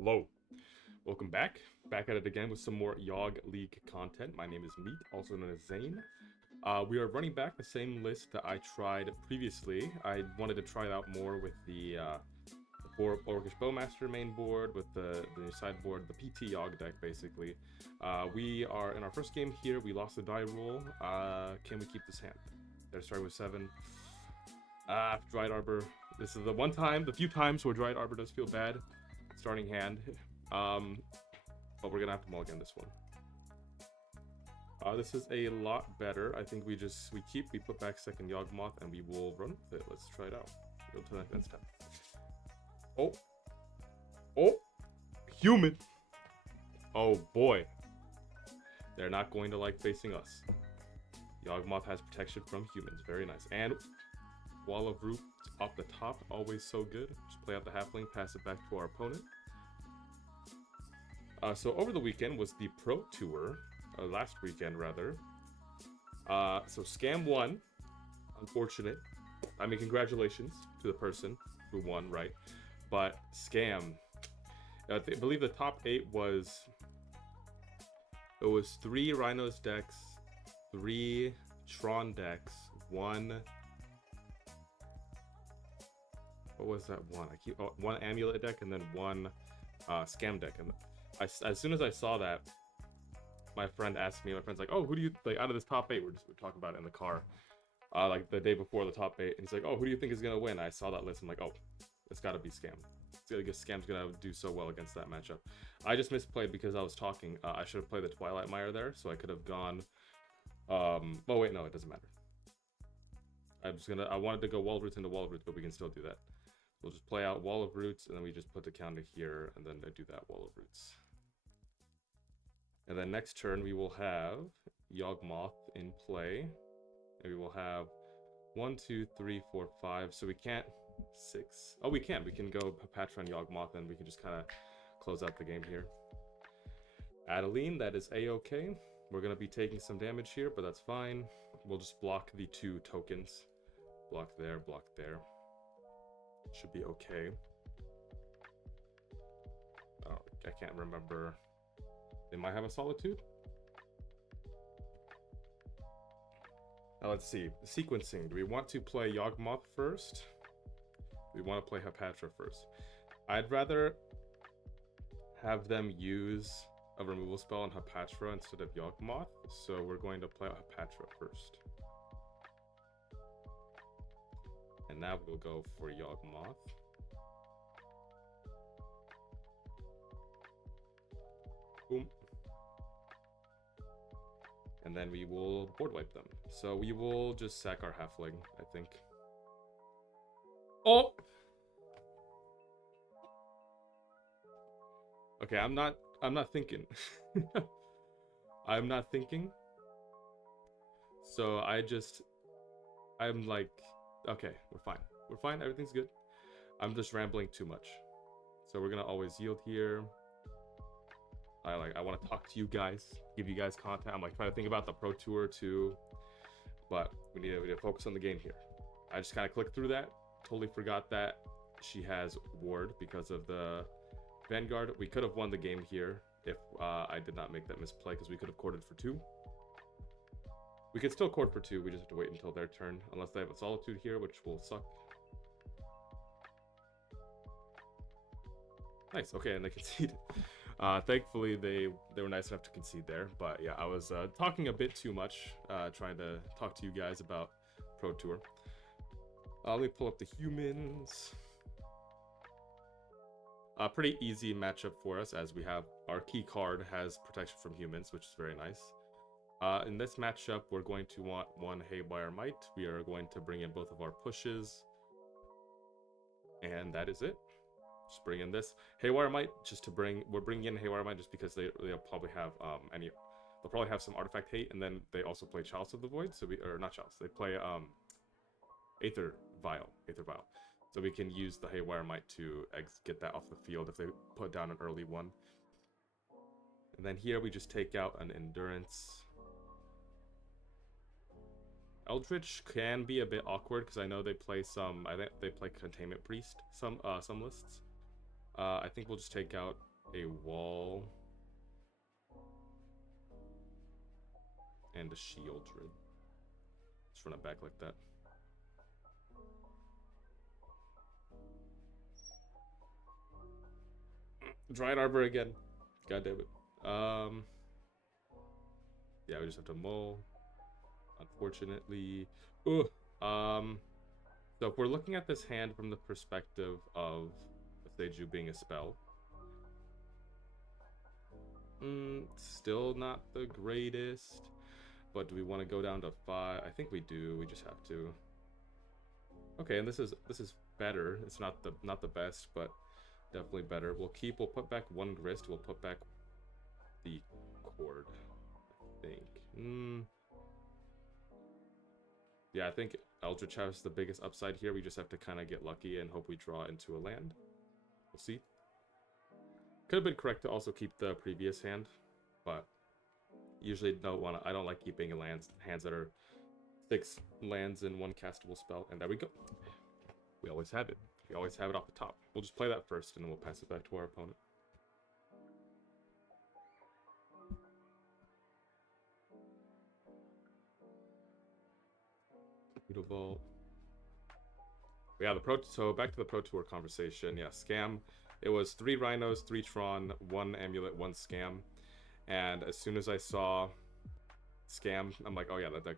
Hello, welcome back. Back at it again with some more Yawg League content. My name is Meat, also known as Zane. We are running back the same list that I tried previously. I wanted to try it out more with the Orcish Bowmaster main board, with the new sideboard, the PT Yawg deck, basically. We are in our first game here. We lost the die roll. Can we keep this hand? They're starting with 7. Dried Arbor. This is the few times where Dried Arbor does feel bad. Starting hand. But we're gonna have to mulligan this one. This is a lot better. I think we put back second Yawgmoth and we will run with it. Let's try it out. Go to the next step. Oh, human. Oh boy, they're not going to like facing us. Yawgmoth has protection from humans. Very nice. And Wall of Roots off the top, always so good. Just play out the halfling, pass it back to our opponent. So over the weekend was the Pro Tour, last weekend rather. So Scam won. Unfortunate. I mean, congratulations to the person who won, right? But Scam, I believe the top 8 was, it was 3 Rhinos decks, 3 Tron decks, 1. What was that one? 1 Amulet deck and then 1 Scam deck. And as soon as I saw that, my friend's like, oh, who do you, like, out of this top 8, we're talking about it in the car, like the day before the top 8, and he's like, oh, who do you think is gonna win? I saw that list, I'm like, oh, it's gotta be Scam. I guess Scam's gonna do so well against that matchup. I just misplayed because I was talking. I should have played the Twilight Mire there, so I could have gone, oh wait, no, it doesn't matter. I wanted to go Wall of Roots into Wall of Roots, but we can still do that. We'll just play out Wall of Roots, and then we just put the counter here, and then I do that Wall of Roots. And then next turn, we will have Yawgmoth in play. And we will have 1, 2, 3, 4, 5. So we can't 6. Oh, we can. We can go Patron Yawgmoth, and we can just kind of close out the game here. Adeline, that is A-okay. We're going to be taking some damage here, but that's fine. We'll just block the 2 tokens. Block there, block there. Should be okay. Oh, I can't remember. They might have a Solitude. Now let's see. Sequencing. Do we want to play Yawgmoth first? Do we want to play Hapatra first? I'd rather have them use a removal spell on Hapatra instead of Yawgmoth, so we're going to play Hapatra first. And now we'll go for Yawgmoth. Boom. And then we will board wipe them. So we will just sack our halfling, I think. Oh! Okay, I'm not thinking. I'm not thinking. So I'm like, okay, we're fine. We're fine, everything's good. I'm just rambling too much. So we're gonna always yield here. I want to talk to you guys, give you guys content. I'm like trying to think about the Pro Tour too, but we need to focus on the game here. I just kind of clicked through that. Totally forgot that she has Ward because of the Vanguard. We could have won the game here if I did not make that misplay, because we could have courted for 2. We could still court for 2. We just have to wait until their turn, unless they have a Solitude here, which will suck. Nice. Okay, and they conceded. Thankfully, they were nice enough to concede there. But yeah, I was talking a bit too much, trying to talk to you guys about Pro Tour. Let me pull up the humans. Pretty easy matchup for us, as we have our key card has protection from humans, which is very nice. In this matchup, we're going to want 1 Haywire Might. We are going to bring in both of our pushes. And that is it. Just bring in this Haywire Might we're bringing in Haywire Might just because they'll probably have they'll probably have some artifact hate, and then they also play Chalice of the Void, or not Chalice, they play Aether Vial. So we can use the Haywire Might to get that off the field if they put down an early one. And then here we just take out an Endurance. Eldritch can be a bit awkward because I know they play some. I think they play Containment Priest some lists. I think we'll just take out a wall and a shield. Just run it back like that. Dryad Arbor again. God damn it. Yeah, we just have to mull. Unfortunately. Ugh. So if we're looking at this hand from the perspective of Seju being a spell, still not the greatest. But do we want to go down to 5? I think we do. We just have to. Okay, and this is better. It's not the best, but definitely better. We'll put back 1 grist. We'll put back the cord, I think. Yeah, I think Eldritch has the biggest upside here. We just have to kind of get lucky and hope we draw into a land. We'll see. Could have been correct to also keep the previous hand, but usually I don't like keeping hands that are 6 lands in 1 castable spell. And there we go. We always have it. We always have it off the top. We'll just play that first, and then we'll pass it back to our opponent. Vault. Yeah, so back to the Pro Tour conversation. Yeah, scam. It was 3 Rhinos, 3 Tron, 1 Amulet, 1 Scam. And as soon as I saw Scam, I'm like, oh yeah, that deck.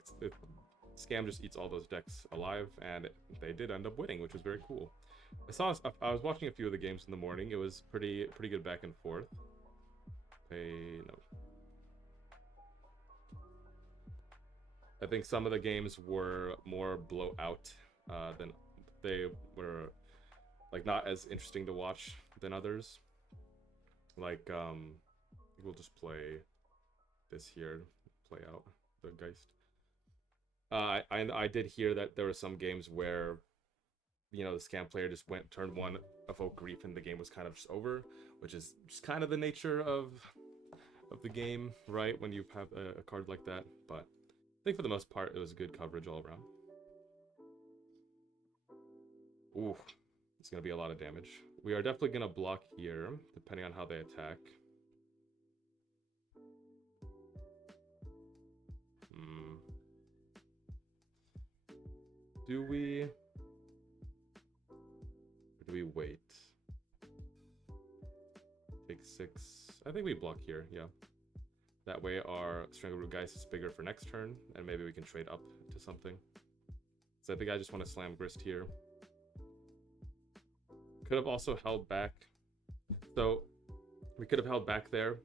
Scam just eats all those decks alive, and they did end up winning, which was very cool. I was watching a few of the games in the morning. It was pretty good back and forth. No. I think some of the games were more blowout than they were, like, not as interesting to watch than others. Like, we'll just play this here, play out the Geist. I did hear that there were some games where, you know, the Scam player just turned 1 Evoke Grief, and the game was kind of just over, which is just kind of the nature of the game, right? When you have a card like that, but I think for the most part, it was good coverage all around. Ooh, it's going to be a lot of damage. We are definitely going to block here, depending on how they attack. Do we... Or do we wait? Take 6. I think we block here, yeah. That way our Strangleroot Geist is bigger for next turn, and maybe we can trade up to something. So I think I just want to slam Grist here. Could have also held back. So we could have held back there,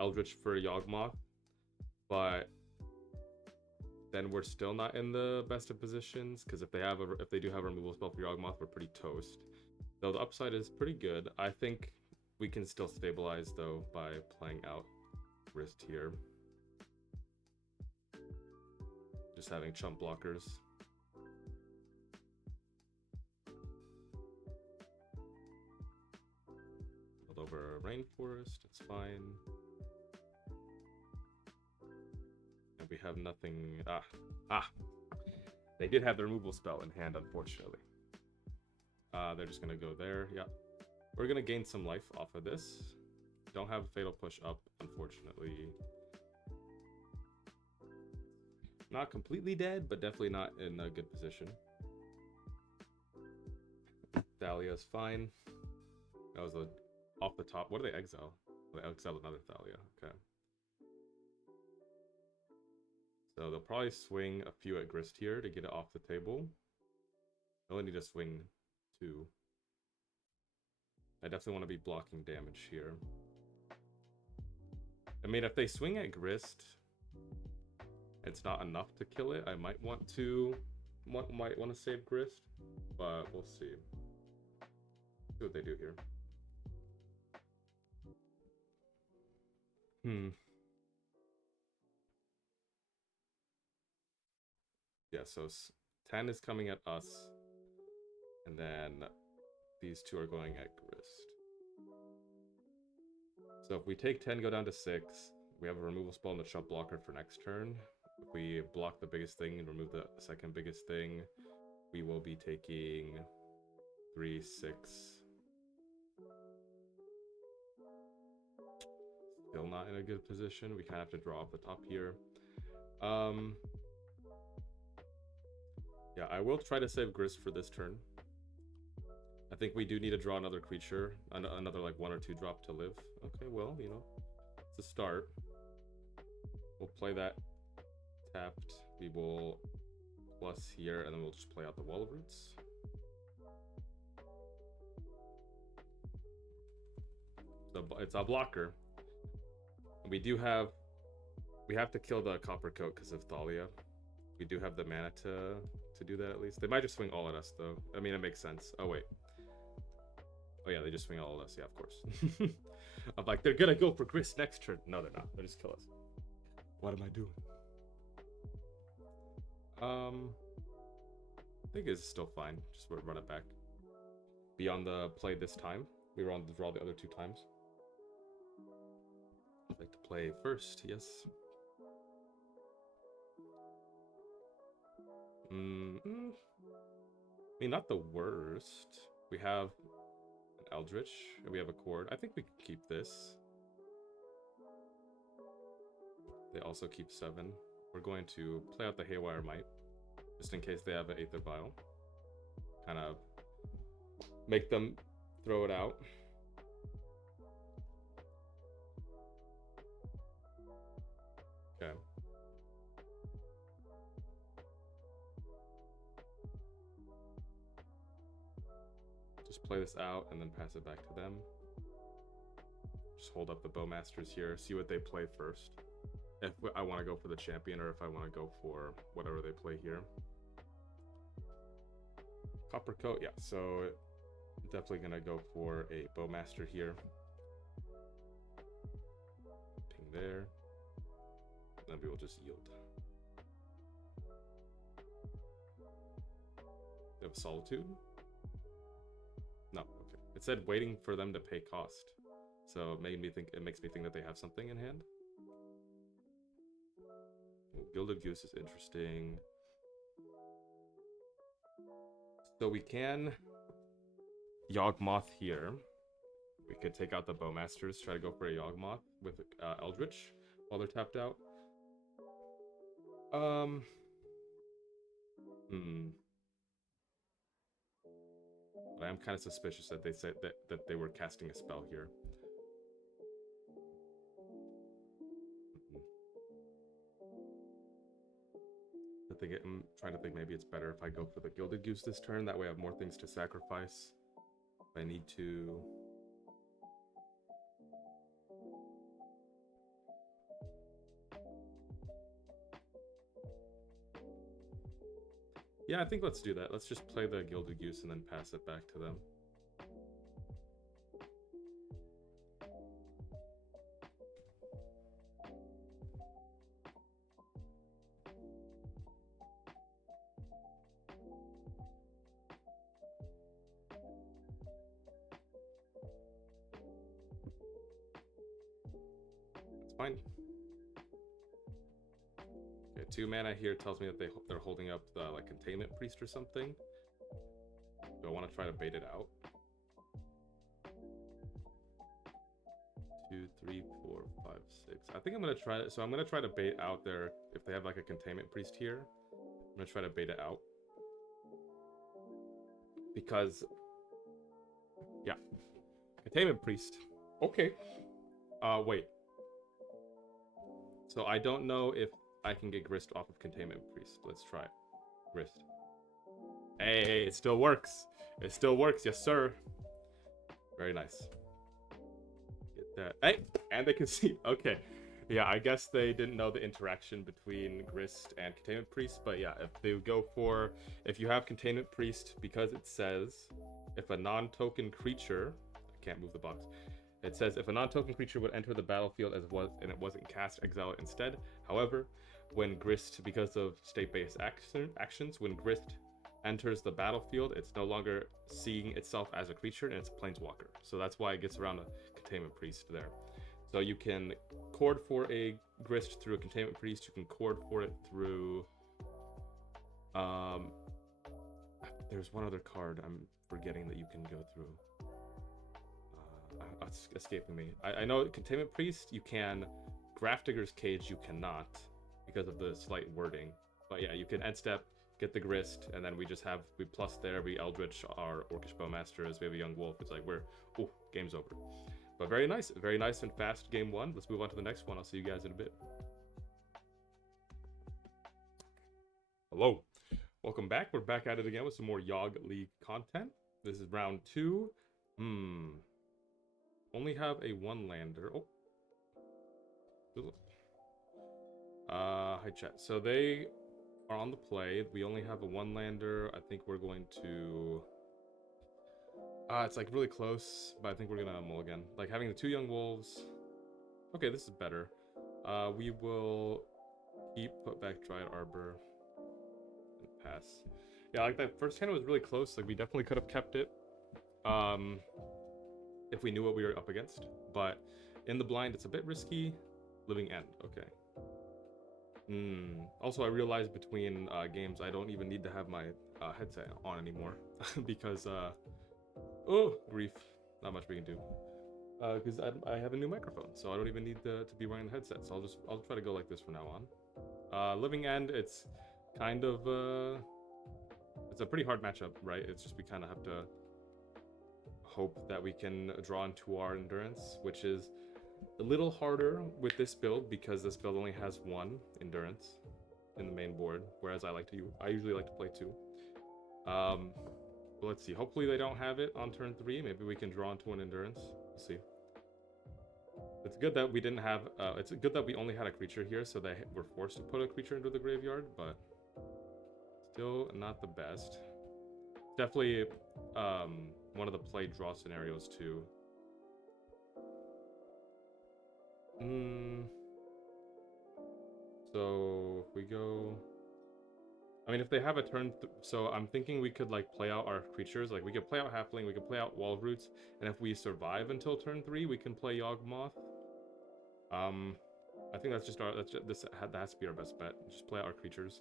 Eldritch for Yawgmoth, but then we're still not in the best of positions, because if they do have a removal spell for Yawgmoth, we're pretty toast. Though the upside is pretty good. I think we can still stabilize though by playing out Grist here. Just having chump blockers. Build over a Rainforest, it's fine. And we have nothing. They did have the removal spell in hand, unfortunately. They're just gonna go there. Yeah, we're gonna gain some life off of this. Don't have a Fatal Push up, unfortunately. Not completely dead, but definitely not in a good position. Thalia's fine. That was off the top. What do they exile? They exiled another Thalia. Okay. So they'll probably swing a few at Grist here to get it off the table. I only need to swing 2. I definitely want to be blocking damage here. I mean, if they swing at Grist, it's not enough to kill it. I might want to save Grist, but we'll see. See what they do here. Yeah, so 10 is coming at us, and then these 2 are going at Grist. So if we take 10, go down to 6, we have a removal spell and a chump blocker for next turn. If we block the biggest thing and remove the second biggest thing, we will be taking 3, 6, still not in a good position. We kind of have to draw off the top here. Yeah, I will try to save Grist for this turn. I think we do need to draw another creature, another like 1 or 2 drop to live. Okay, well, you know, it's a start. We'll play that tapped. We will plus here, and then we'll just play out the Wall of Roots. It's a blocker. We have to kill the Copper Coat because of Thalia. We do have the mana to do that at least. They might just swing all at us though. I mean, it makes sense. Oh wait. Oh yeah, they just swing all at us. Yeah, of course. I'm like, they're gonna go for Grist next turn. No, they're not. They'll just kill us. What am I doing? I think it's still fine. Just run it back. Beyond the play this time. We were on the draw the other 2 times. I'd like to play first, yes. I mean, not the worst. We have an Eldritch, and we have a Chord. I think we can keep this. They also keep 7. We're going to play out the Haywire Might, just in case they have an Aether Vial. Kind of make them throw it out. Okay. Just play this out and then pass it back to them. Just hold up the Bowmasters here, see what they play first. If I want to go for the champion or if I want to go for whatever they play here. Copper Coat, yeah, so definitely gonna go for a Bowmaster here. Ping there. Then we will just yield. They have Solitude? No, okay. It said waiting for them to pay cost. So it makes me think that they have something in hand. Gilded Goose is interesting. So we can Yawgmoth here. We could take out the Bowmasters, try to go for a Yawgmoth with Eldritch while they're tapped out. But I am kind of suspicious that they said that they were casting a spell here. I'm trying to think maybe it's better if I go for the Gilded Goose this turn. That way I have more things to sacrifice if I need to. Yeah, I think let's do that. Let's just play the Gilded Goose and then pass it back to them. Fine. Okay, 2 mana here tells me that they're holding up the like Containment Priest or something. Do I want to try to bait it out? 2, 3, 4, 5, 6. I think I'm gonna try it. So I'm gonna try to bait out their if they have like a Containment Priest here. I'm gonna try to bait it out because yeah, Containment Priest. Okay. Wait. So I don't know if I can get Grist off of Containment Priest. Let's try it. Grist. Hey, it still works. It still works, yes sir. Very nice. Get that. Hey, and they can see. Okay. Yeah, I guess they didn't know the interaction between Grist and Containment Priest, but yeah, if you have Containment Priest, because it says if a non-token creature, I can't move the box. It says if a non-token creature would enter the battlefield as was and it wasn't cast, exile it instead. However, when Grist, because of state-based actions, when Grist enters the battlefield, it's no longer seeing itself as a creature and it's a planeswalker. So that's why it gets around a Containment Priest there. So you can chord for a Grist through a Containment Priest. You can chord for it through. There's one other card I'm forgetting that you can go through. A it's escaping me. I know Containment Priest you can, Grafdigger's Cage you cannot because of the slight wording. But yeah, you can end step, get the Grist, and then we plus there, we Eldritch our Orcish Bowmasters, we have a Yawgmoth. It's like game's over. But very nice and fast game one. Let's move on to the next one. I'll see you guys in a bit. Hello, welcome back. We're back at it again with some more Yawg League content. This is round 2. Only have a 1-lander. Hi chat. So they are on the play. We only have a 1-lander. I think we're going to... it's like really close, but I think we're gonna mulligan. Like having the 2 young wolves. Okay, this is better. We will put back Dryad Arbor and pass. Yeah, like that first hand was really close. Like we definitely could have kept it. If we knew what we were up against. But in the blind, it's a bit risky. Living End. Okay. Also, I realized between games, I don't even need to have my headset on anymore because, oh, grief, not much we can do. Because I have a new microphone, so I don't even need to be wearing the headset. So I'll try to go like this from now on. Living End, it's kind of it's a pretty hard matchup, right? It's just we kind of have to hope that we can draw into our endurance, which is a little harder with this build because this build only has 1 endurance in the main board, whereas I usually like to play 2. But let's see. Hopefully they don't have it on turn 3. Maybe we can draw into an endurance. We'll see. It's good that we didn't have. It's good that we only had a creature here, so they were forced to put a creature into the graveyard, but still not the best. Definitely one of the play draw scenarios too. So if we go, I mean, if they have a turn, so I'm thinking we could like play out our creatures. Like we could play out Halfling, we could play out Wall Roots, and if we survive until turn 3, we can play Yawgmoth. I think that's just our. That has to be our best bet. Just play out our creatures.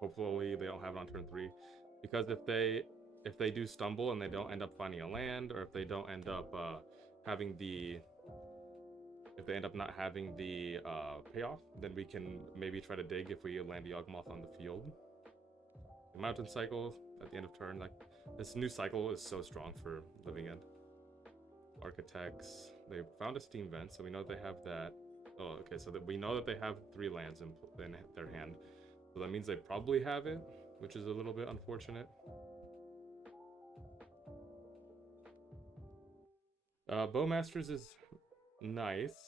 Hopefully they don't have it on turn 3, because if they do stumble and they don't end up finding a land, or if they don't end up having the, if they end up not having the payoff, then we can maybe try to dig if we land Yawgmoth on the field. The Mountain Cycle at the end of turn, like this new cycle is so strong for Living End. Architects, they found a Steam Vent, so we know they have that. Oh, okay, so that we know that they have 3 lands in their hand. So that means they probably have it, which is a little bit unfortunate. Bowmasters is nice,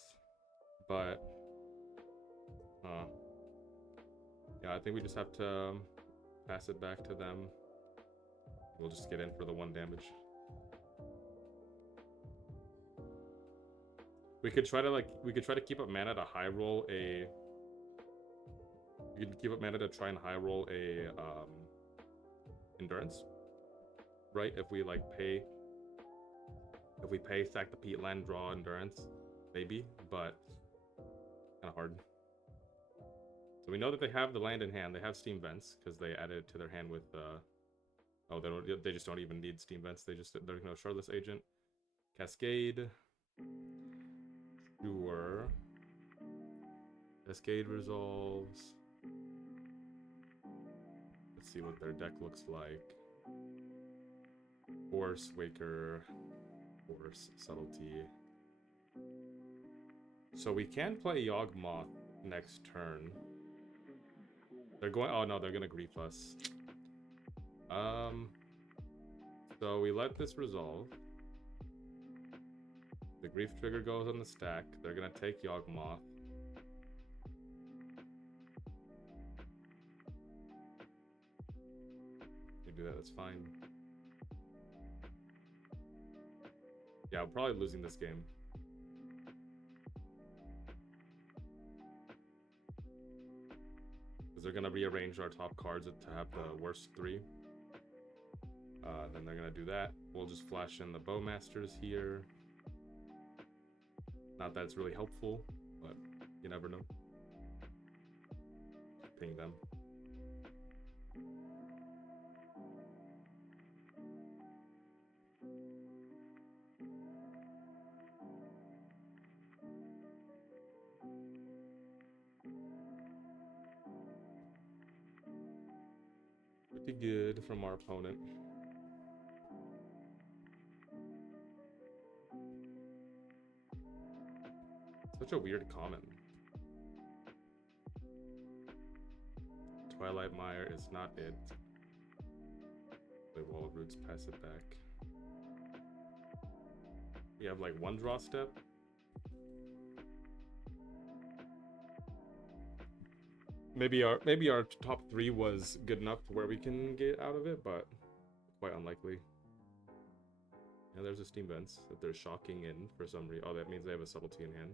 but yeah, I think we just have to pass it back to them. We'll just get in for the 1 damage. We could try to keep up mana to high roll a. You can keep up mana to try and high roll a endurance, right? If we pay, sack the peat land, draw endurance, maybe, but kind of hard. So we know that they have the land in hand. They have Steam Vents because they added it to their hand with. Oh, they just don't even need Steam Vents. They're no Shardless Agent, Cascade. Sure. Cascade resolves. Let's see what their deck looks like. Force, Waker, Force, Subtlety. So we can play Yawgmoth next turn. They're going. Oh no, they're gonna grief us. So we let this resolve. The grief trigger goes on the stack. They're gonna take Yawgmoth. You do that, that's fine. Yeah, I'm probably losing this game. Because they're gonna rearrange our top cards to have the worst 3. Then they're gonna do that. We'll just flash in the Bowmasters here. Not that it's really helpful, but you never know. Ping them. good from our opponent. Such a weird common. Twilight Mire is not it. Play Wall of Roots, pass it back. We have like one draw step. Maybe our top 3 was good enough to where we can get out of it, but quite unlikely. Yeah, there's a Steam Vents that they're shocking in for some reason. Oh, that means they have a Subtlety in hand.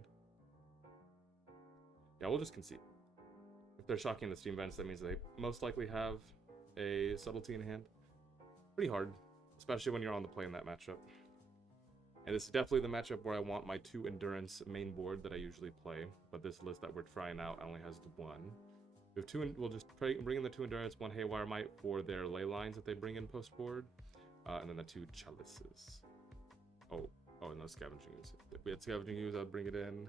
Yeah, we'll just concede. If they're shocking the Steam Vents, that means they most likely have a Subtlety in hand. Pretty hard, especially when you're on the play in that matchup. And this is definitely the matchup where I want my 2 Endurance main board that I usually play, but this list that we're trying out only has the 1. We have 2, we'll just bring in the 2 Endurance, 1 Haywire Might for their ley lines that they bring in post board, and then the 2 Chalices. Oh, and no Scavenging Ooze. If we had Scavenging Ooze, I'd bring it in.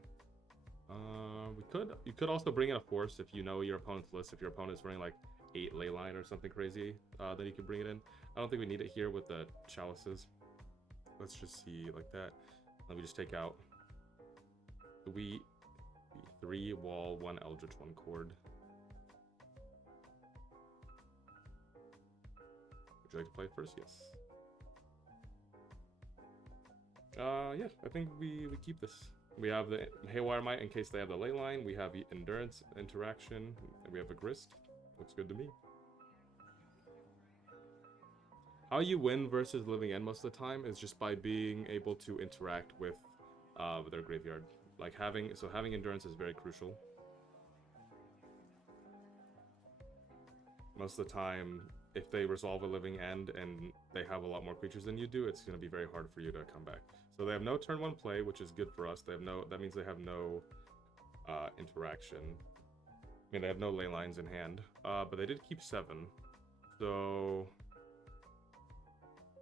You could also bring in a Force if you know your opponent's list. If your opponent's running like 8 ley line or something crazy, then you can bring it in. I don't think we need it here with the Chalices. Let's just see like that. Let me just take out the 3 Wall, 1 Eldritch, 1 Cord. Would you like to play first? Yes. Yeah, I think we keep this. We have the Haywire Might in case they have the ley line. We have the Endurance interaction. And we have a Grist. Looks good to me. How you win versus Living End most of the time is just by being able to interact with their graveyard. Like having Endurance is very crucial. Most of the time, if they resolve a Living End and they have a lot more creatures than you do, it's going to be very hard for you to come back. So they have no turn 1 play, which is good for us. That means they have no interaction. I mean, they have no ley lines in hand, but they did keep 7. So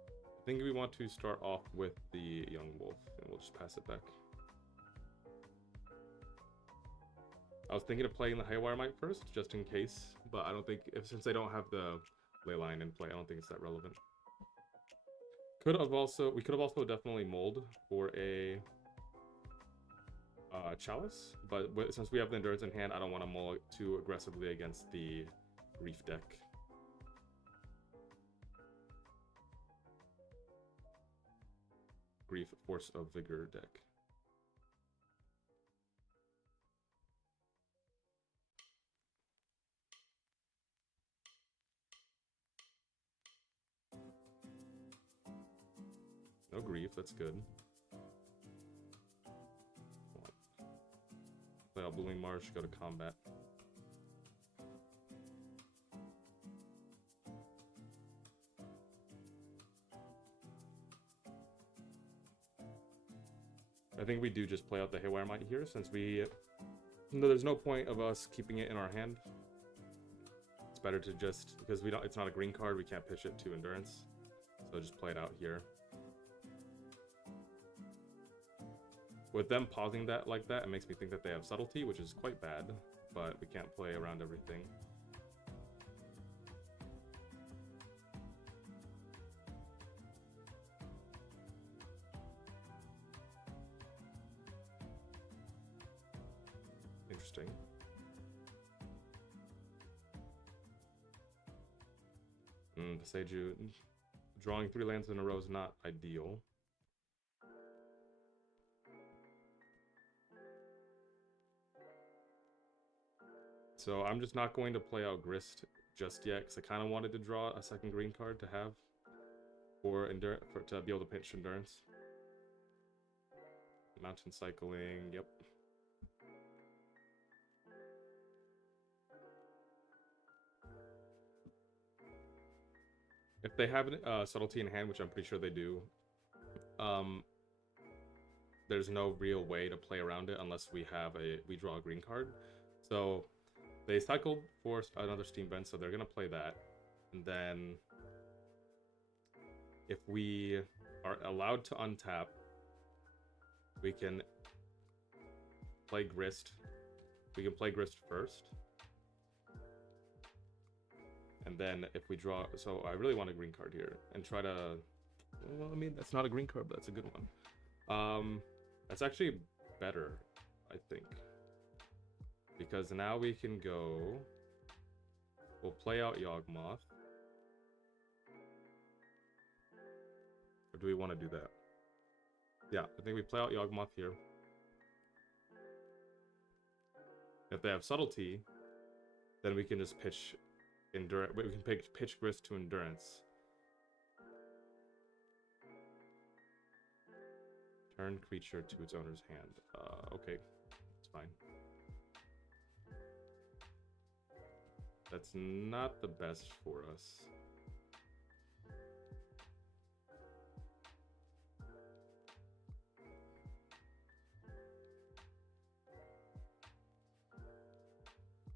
I think we want to start off with the Yawgmoth, and we'll just pass it back. I was thinking of playing the Haywire Might first, just in case, but I don't think, since they don't have the ley line in play, I don't think it's that relevant. We could have also definitely mulled for a Chalice, but since we have the Endurance in hand, I don't want to mull it too aggressively against the Grief deck. Grief Force of Vigor deck. No Grief, that's good. Play out Blooming Marsh, go to combat. I think we do just play out the Haywire Might here, since there's no point of us keeping it in our hand. It's better to just, because it's not a green card, we can't pitch it to Endurance. So just play it out here. With them pausing that like that, it makes me think that they have Subtlety, which is quite bad, but we can't play around everything. Interesting. Seiju, drawing 3 lands in a row is not ideal. So I'm just not going to play out Grist just yet, because I kind of wanted to draw a second green card to have to be able to pitch Endurance. Mountain Cycling, yep. If they have Subtlety in hand, which I'm pretty sure they do, there's no real way to play around it unless we draw a green card. So they cycled for another Steam Vent, so they're gonna play that. And then if we are allowed to untap, we can play Grist. We can play Grist first. And then if we draw, so I really want a green card here and try to, well, I mean, that's not a green card, but that's a good one. That's actually better, I think. Because now we can go, we'll play out Yawgmoth. Or do we want to do that? Yeah, I think we play out Yawgmoth here. If they have Subtlety, then we can just pitch Endurance. We can pitch Grist to Endurance. Turn creature to its owner's hand. Okay, it's fine. That's not the best for us.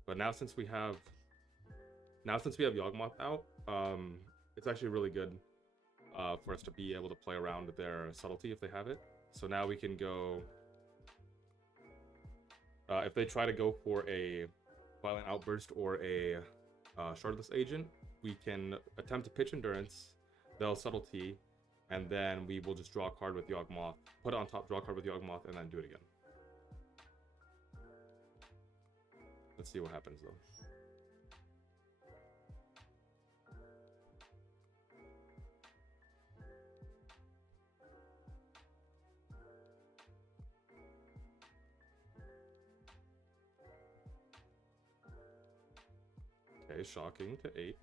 But now since we have Yawgmoth out, it's actually really good for us to be able to play around with their Subtlety if they have it. So now we can go, if they try to go for a Violent Outburst or a Shardless Agent, we can attempt to pitch Endurance, they'll Subtlety, and then we will just draw a card with Yawgmoth, put it on top, draw a card with Yawgmoth, and then do it again. Let's see what happens though. Okay, shocking to 8.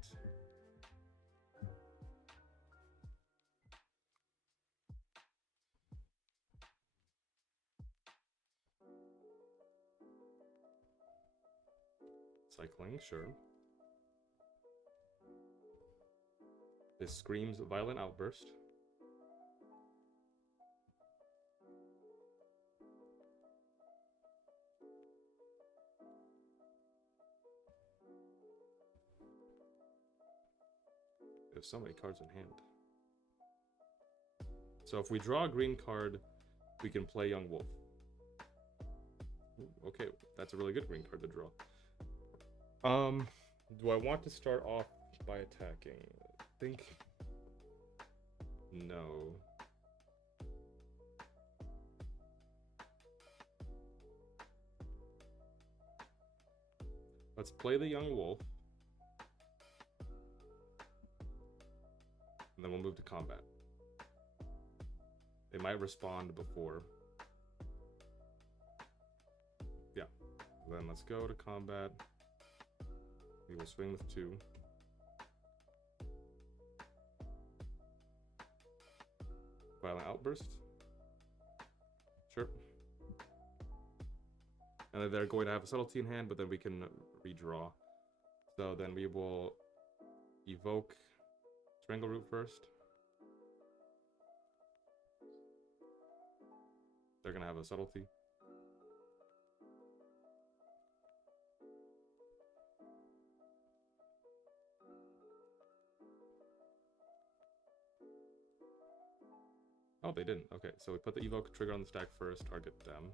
Cycling, sure. This screams Violent Outburst. There's so many cards in hand. So if we draw a green card, we can play Yawgmoth. Okay, that's a really good green card to draw. Do I want to start off by attacking? I think no. Let's play the Young Wolf. And then we'll move to combat. They might respond before. Yeah. Then let's go to combat. We will swing with 2. Violent Outburst. Sure. And then they're going to have a Subtlety in hand, but then we can redraw. So then we will evoke Strangleroot first. They're going to have a Subtlety. Oh, they didn't. Okay, so we put the evoke trigger on the stack first, target them.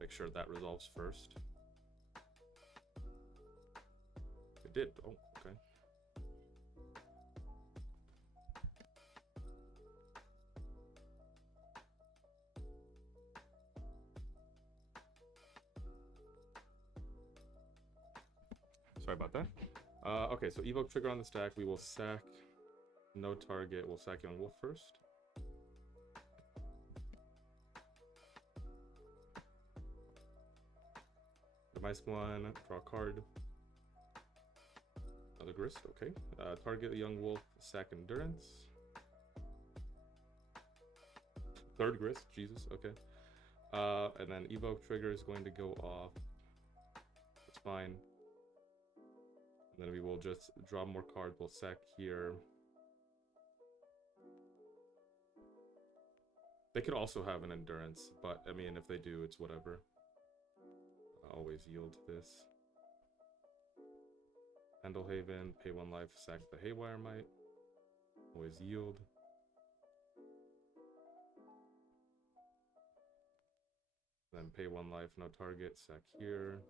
Make sure that resolves first. It did. Oh, okay. Sorry about that. Okay, so evoke trigger on the stack. We will sack no target. We'll sack Young Wolf first. Demise 1, draw a card. Another Grist, okay. Target the Young Wolf, sack Endurance. 3rd Grist, Jesus, okay. And then evoke trigger is going to go off. That's fine. And then we will just draw more cards. We'll sack here. They could also have an Endurance, but I mean, if they do, it's whatever. Always yield this. Pendlehaven, pay 1 life, sack the Haywire Mite. Always yield. Then pay 1 life, no target, sack here.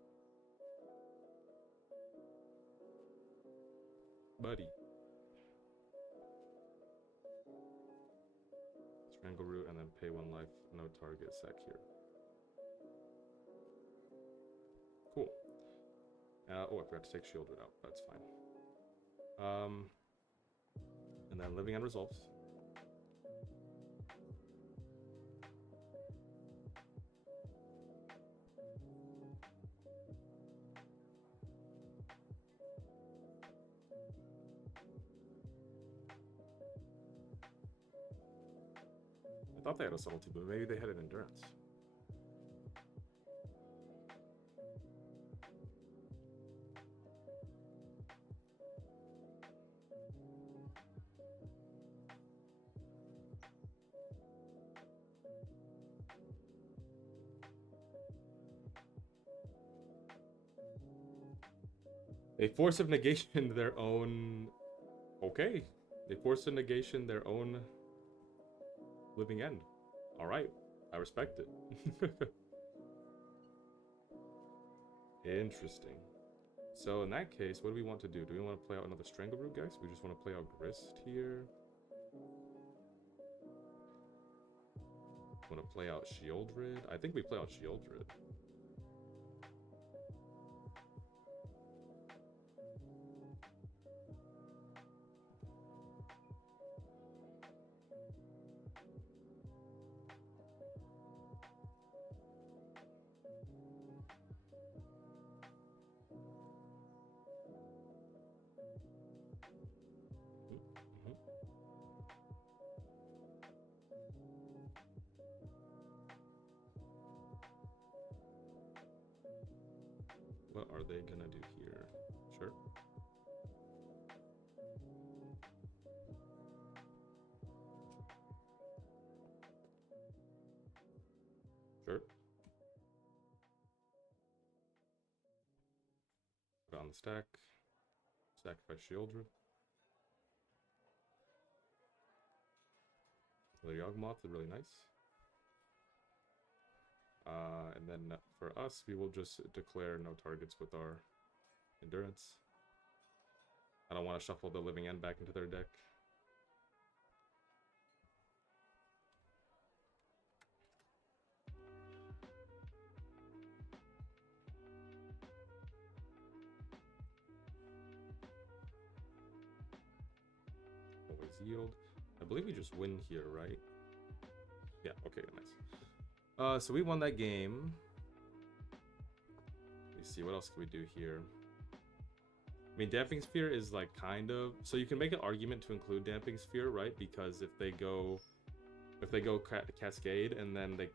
buddy. Strangle Root and then pay 1 life, no target, sack here. Cool. Oh, I forgot to take Shield Root out. That's fine. And then Living End resolves. I thought they had a subtlety, but maybe they had an endurance. They force of negation their own. Okay. They force a negation their own Living End. Alright. I respect it. Interesting. So in that case, what do we want to do? Do we want to play out another Strangle Root, guys? We just want to play out Grist here. Want to play out Shieldred? I think we play out Shieldred. What are they gonna do here? Sure. Sure. Put on the stack. Sacrifice Shieldred. The Yawgmoth is really nice. And then for us, we will just declare no targets with our endurance. I don't want to shuffle the Living End back into their deck. Always yield. I believe we just win here, right? Yeah, okay, nice. So we won that game. Let me see, what else can we do here? I mean, Damping Sphere is like kind of... So you can make an argument to include Damping Sphere, right? Because if they go Cascade and then they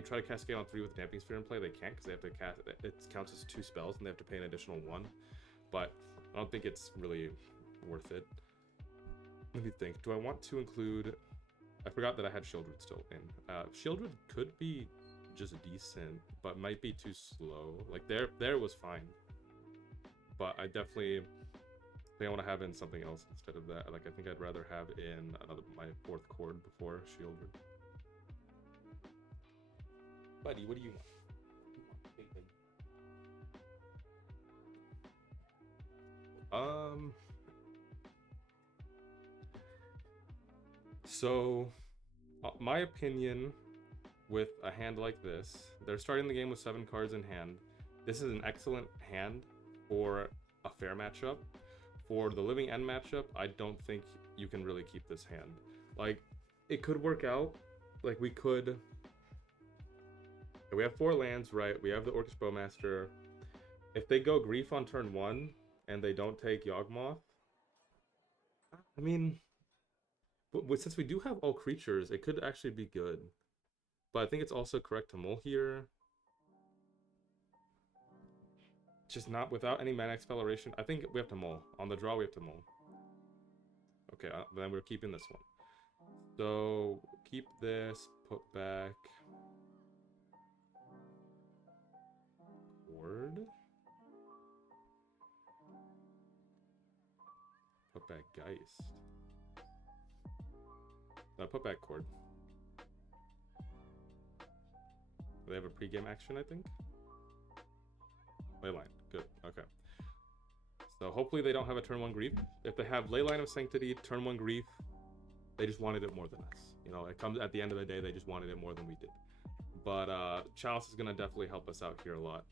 try to Cascade on 3 with Damping Sphere in play, they can't because they have to cast... It counts as 2 spells and they have to pay an additional 1. But I don't think it's really worth it. Let me think. Do I want to include... I forgot that I had Shieldred still in. Shieldred could be just decent, but might be too slow. Like, there was fine. But I definitely think I want to have in something else instead of that. Like, I think I'd rather have in my 4th chord before Shieldred. Buddy, what do you want? So, my opinion with a hand like this, they're starting the game with 7 cards in hand. This is an excellent hand for a fair matchup. For the Living End matchup, I don't think you can really keep this hand. Like, it could work out. Like, we have 4 lands, right? We have the Orcish Bowmaster. If they go Grief on turn 1 and they don't take Yawgmoth, I mean, but since we do have all creatures, it could actually be good. But I think it's also correct to mull here. Just not without any mana acceleration. I think we have to mull. On the draw, we have to mull. Okay, then we're keeping this one. So, keep this, put back... Word? Put back Geist. No, put back Cord. They have a pregame action, I think? Leyline. Good. Okay. So hopefully they don't have a turn 1 Grief. If they have Leyline of Sanctity, turn 1 Grief, they just wanted it more than us. You know, it comes at the end of the day, they just wanted it more than we did. But Chalice is going to definitely help us out here a lot.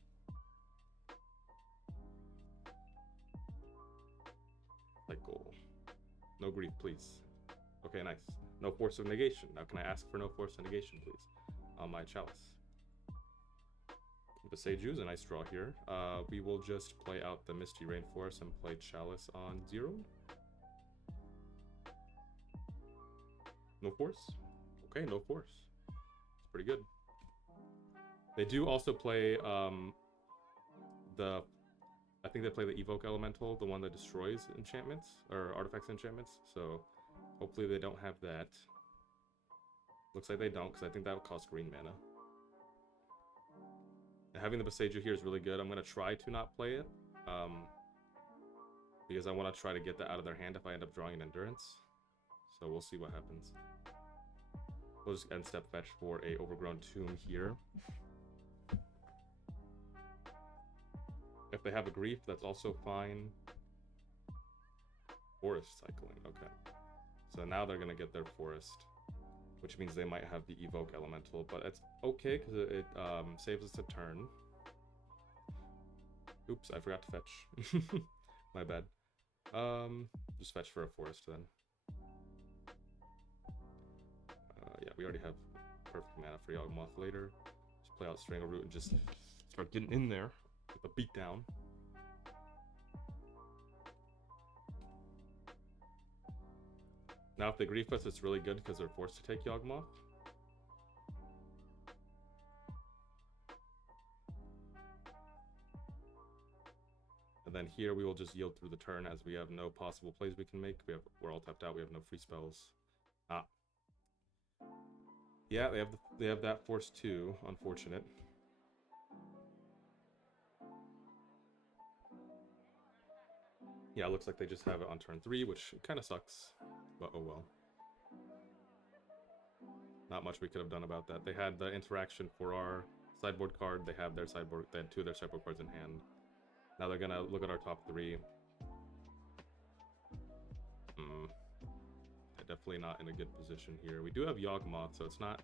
Like goal. No Grief, please. Okay, nice. No Force of Negation. Now can I ask for no Force of Negation, please? On my Chalice. Beseju's a nice draw here. We will just play out the Misty Rainforest and play Chalice on 0. No Force? Okay, no Force. It's pretty good. They do also play I think they play the Evoke Elemental, the one that destroys enchantments, or artifacts enchantments, so hopefully they don't have that. Looks like they don't, because I think that would cost green mana. And having the Beseju here is really good. I'm going to try to not play it, because I want to try to get that out of their hand if I end up drawing an Endurance. So we'll see what happens. We'll just end step fetch for a Overgrown Tomb here. If they have a Grief, that's also fine. Forest cycling, okay. So now they're going to get their Forest, which means they might have the Evoke Elemental, but it's okay because it saves us a turn. Oops, I forgot to fetch. My bad. Just fetch for a Forest then. Yeah, we already have perfect mana for Yawgmoth later. Just play out Strangleroot and just start getting in there with a beatdown. Now if they grief us, it's really good because they're forced to take Yawgmoth. And then here we will just yield through the turn as we have no possible plays we can make. We're all tapped out, we have no free spells. Yeah, they have that force too, unfortunate. Yeah, it looks like they just have it on turn 3, which kind of sucks, but oh well. Not much we could have done about that. They had the interaction for our sideboard card. They have their sideboard. They had 2 of their sideboard cards in hand. Now they're gonna look at our top 3. They're definitely not in a good position here. We do have Yawgmoth, so it's not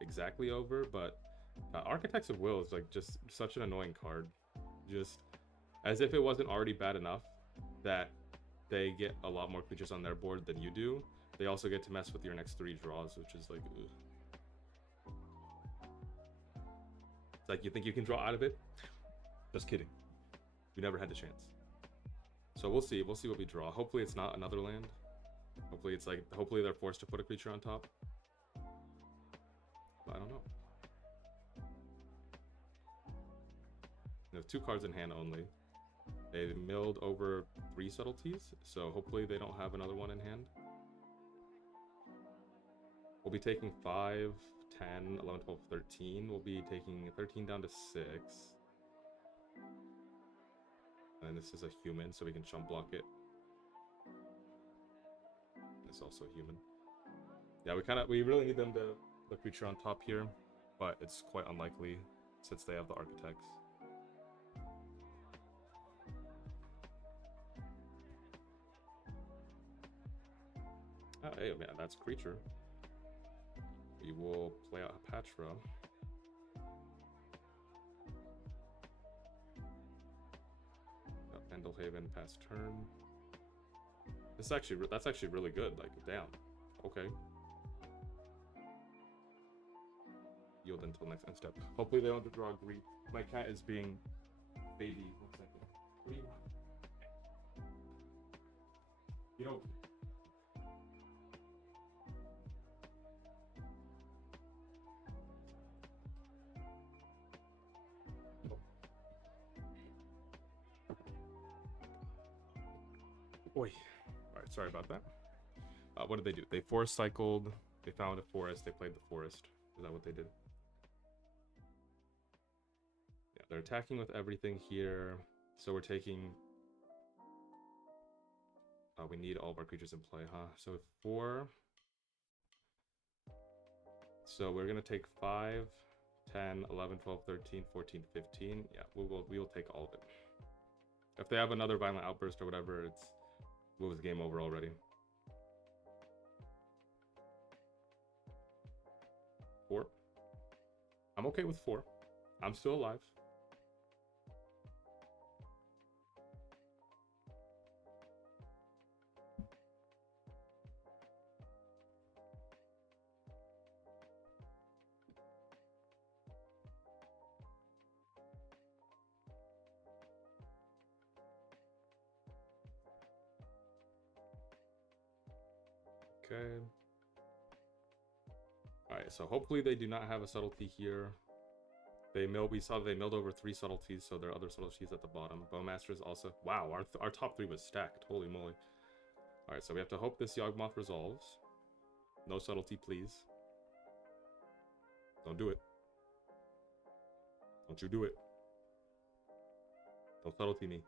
exactly over, but Architects of Will is like just such an annoying card. Just as if it wasn't already bad enough that they get a lot more creatures on their board than you do. They also get to mess with your next 3 draws, which is like, ugh. It's like, you think you can draw out of it? Just kidding. You never had the chance. So we'll see. We'll see what we draw. Hopefully it's not another land. Hopefully it's like, hopefully they're forced to put a creature on top. But I don't know. They have 2 cards in hand only. They milled over 3 subtleties, so hopefully they don't have another one in hand. We'll be taking 5, 10, 11, 12, 13. We'll be taking 13 down to 6. And this is a human, so we can chump block it. It's also a human. Yeah, we really need them to the creature on top here, but it's quite unlikely since they have the architects. Hey, man, that's creature. We will play out Patra. Pendelhaven pass turn. That's actually really good. Like, damn. Okay. Yield until next end step. Hopefully they don't have to draw a grief. My cat is being baby. 1 second. What do you want? You know. Boy. Alright, sorry about that. What did they do? They forest cycled, they found a forest, they played the forest. Is that what they did? Yeah, they're attacking with everything here. So we're taking... we need all of our creatures in play, huh? So 4... So we're gonna take 5, 10, 11, 12, 13, 14, 15. Yeah, we will take all of it. If they have another violent outburst or whatever, it was game over already. 4. I'm okay with 4. I'm still alive. Okay. Alright, so hopefully they do not have a subtlety here. We saw they milled over 3 subtleties, so there are other subtleties at the bottom. Bowmaster is also... Wow, our top 3 was stacked. Holy moly. Alright, so we have to hope this Yawgmoth resolves. No subtlety, please. Don't do it. Don't you do it. Don't subtlety me.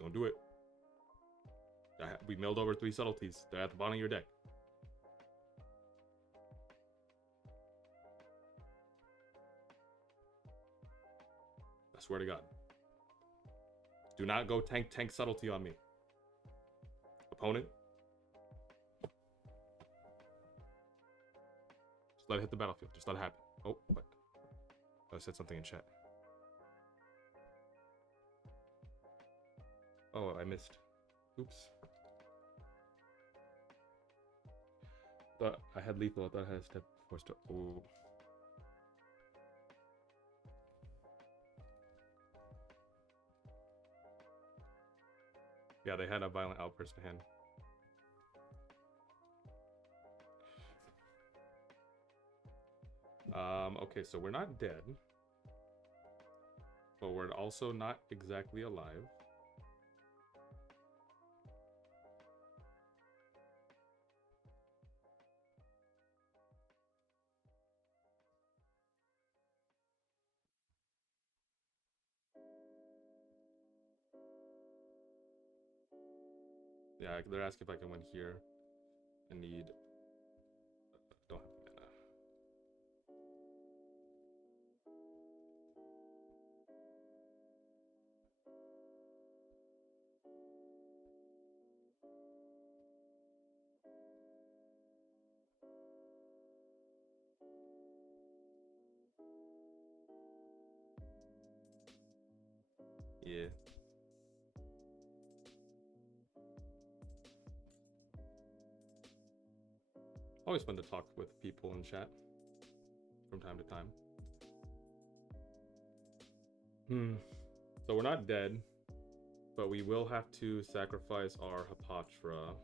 Don't do it. We milled over 3 subtleties. They're at the bottom of your deck. I swear to God. Do not go tank subtlety on me. Opponent. Just let it hit the battlefield. Just let it happen. Oh, what? I said something in chat. Oh, I missed. Oops. Thought I had lethal. I thought I had a step before step. Oh. Yeah, they had a violent outburst in hand. Okay, so we're not dead. But we're also not exactly alive. Yeah, they're asking if I can win here. I need... Don't have mana. Yeah. Always fun to talk with people in chat from time to time. So we're not dead, but we will have to sacrifice our Hapatra.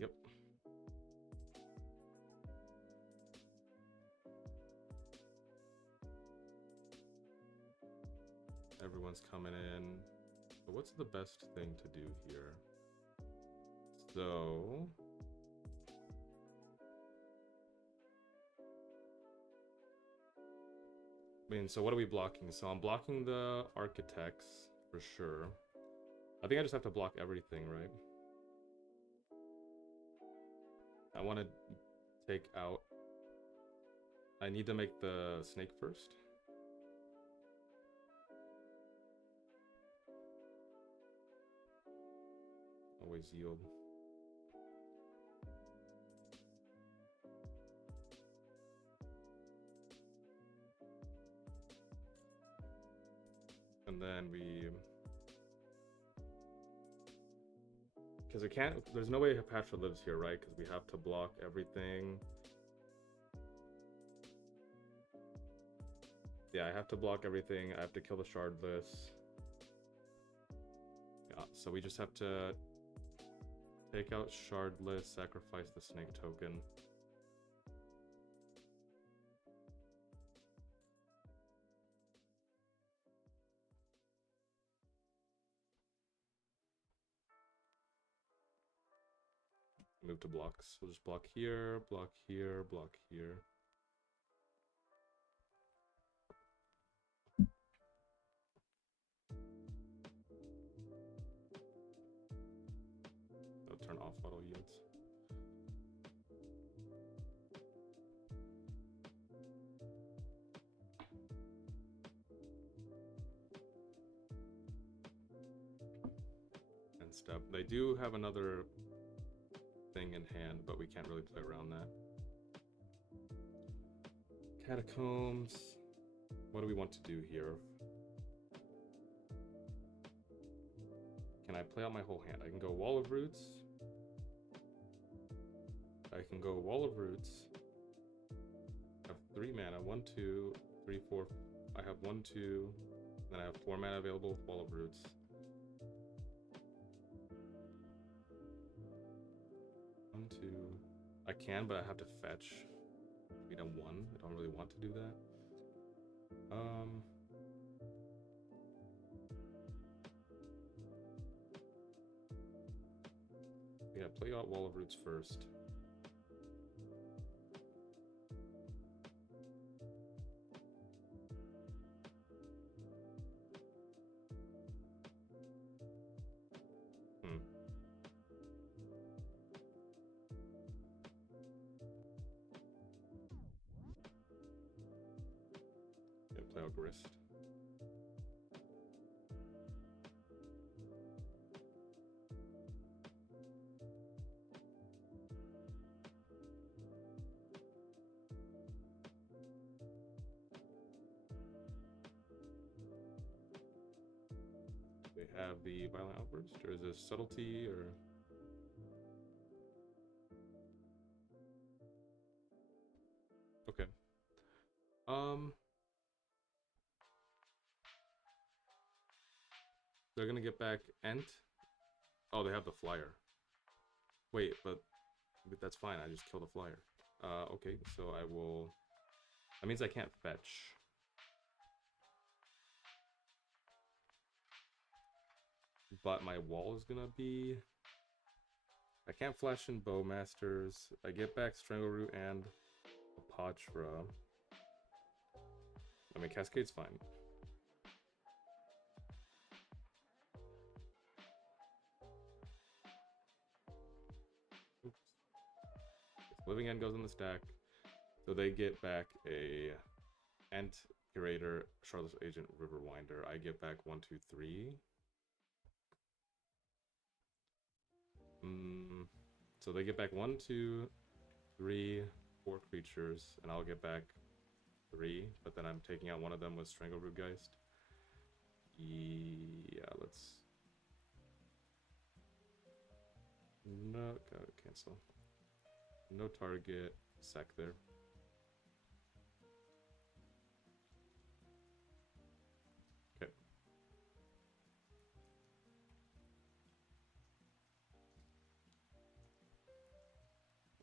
Yep. Everyone's coming in. So what's the best thing to do here? So... I mean, so what are we blocking? So I'm blocking the architects, for sure. I think I just have to block everything, right? I want to take out... I need to make the snake first. Always yield. And then we... Because it can't... There's no way Hapatra lives here, right? Because we have to block everything. Yeah, I have to block everything. I have to kill the Shardless. Yeah, so we just have to take out Shardless, sacrifice the snake token. Move to blocks. We'll just block here, block here, block here. auto yields. And step. They do have another thing in hand, but we can't really play around that. Catacombs. What do we want to do here? Can I play out my whole hand? I can go Wall of Roots. I can go Wall of Roots. I have 3 mana. 1, 2, 3, 4. I have 1, 2. Then I have 4 mana available with Wall of Roots. One, two. I can, but I have to fetch. We need a 1. I don't really want to do that. Yeah, play out Wall of Roots first. Yeah, play out Grist. They have the Violent Outburst, or is this Subtlety, or... Okay. They're gonna get back Ent. Oh, they have the flyer. Wait, but that's fine. I just killed the flyer. Okay, so I will... That means I can't fetch. But my wall is gonna be... I can't flash in Bowmasters. I get back Strangleroot and Apachra. I mean, Cascade's fine. Oops. Living End goes in the stack. So they get back a Ent, Curator, Charlotte's Agent, Riverwinder. I get back 1, 2, 3. So they get back 1, 2, 3, 4 creatures, and I'll get back 3, but then I'm taking out one of them with Strangleroot Geist. Yeah, let's... No, gotta cancel. No target, sack there. Okay.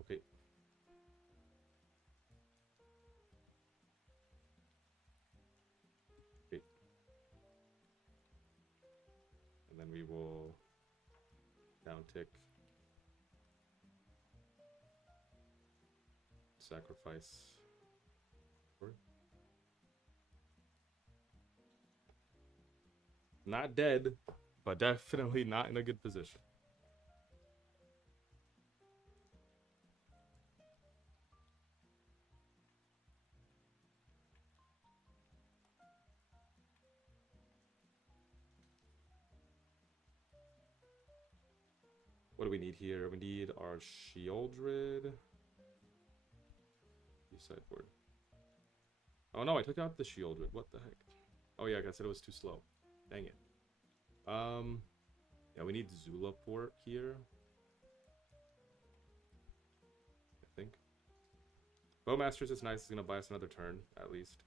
Okay. Okay. And then we will downtick. Sacrifice. Not dead, but definitely not in a good position. What do we need here? We need our Shieldred. Sideboard. Oh no, I took out the Shieldred. What the heck? Oh yeah, I said it was too slow. Dang it. Yeah, we need Zulaport here. I think. Bowmasters is nice. It's gonna buy us another turn, at least.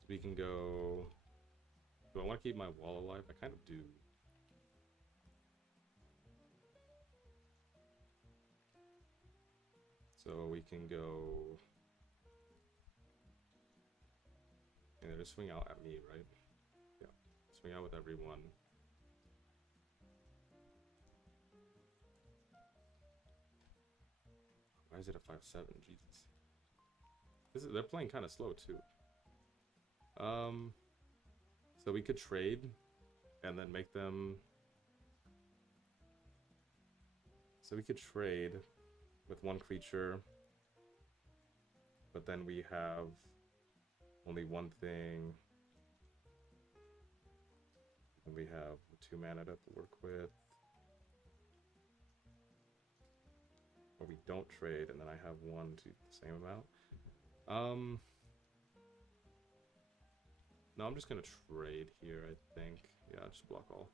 So we can go... Do I want to keep my wall alive? I kind of do. So we can go... And they just swing out at me, right? Yeah. Swing out with everyone. Why is it a 5/7? Jesus. They're playing kind of slow too. So we could trade and then make them... So we could trade with one creature, but then we have only one thing. And we have 2 mana to work with. Or we don't trade, and then I have 1 to the same amount. No, I'm just gonna trade here, I think. Yeah, I'll just block all.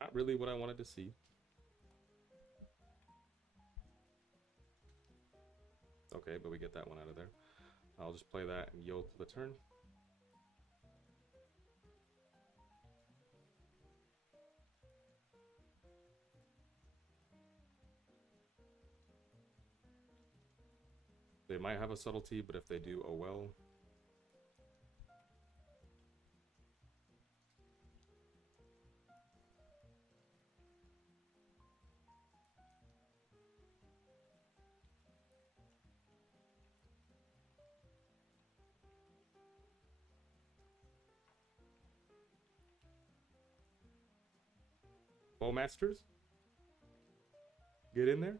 Not really what I wanted to see. Okay, but we get that one out of there. I'll just play that and yield for the turn. They might have a subtlety, but if they do, oh well. Bowmasters? Get in there?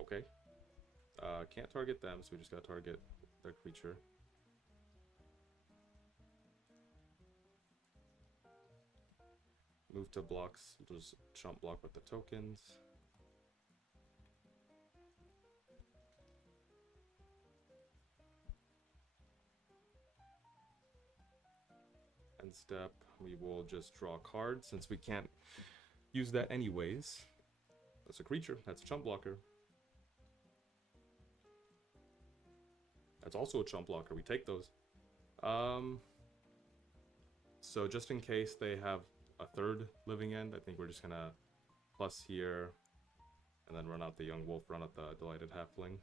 Okay. Can't target them, so we just gotta target their creature. Move to blocks, we'll just chump block with the tokens. End step, we will just draw a card since we can't use that anyways. That's a creature, that's a chump blocker. That's also a chump blocker, we take those. So just in case they have a 3rd living end, I think we're just gonna plus here, and then run out the Yawgmoth, run out the Delighted Halfling.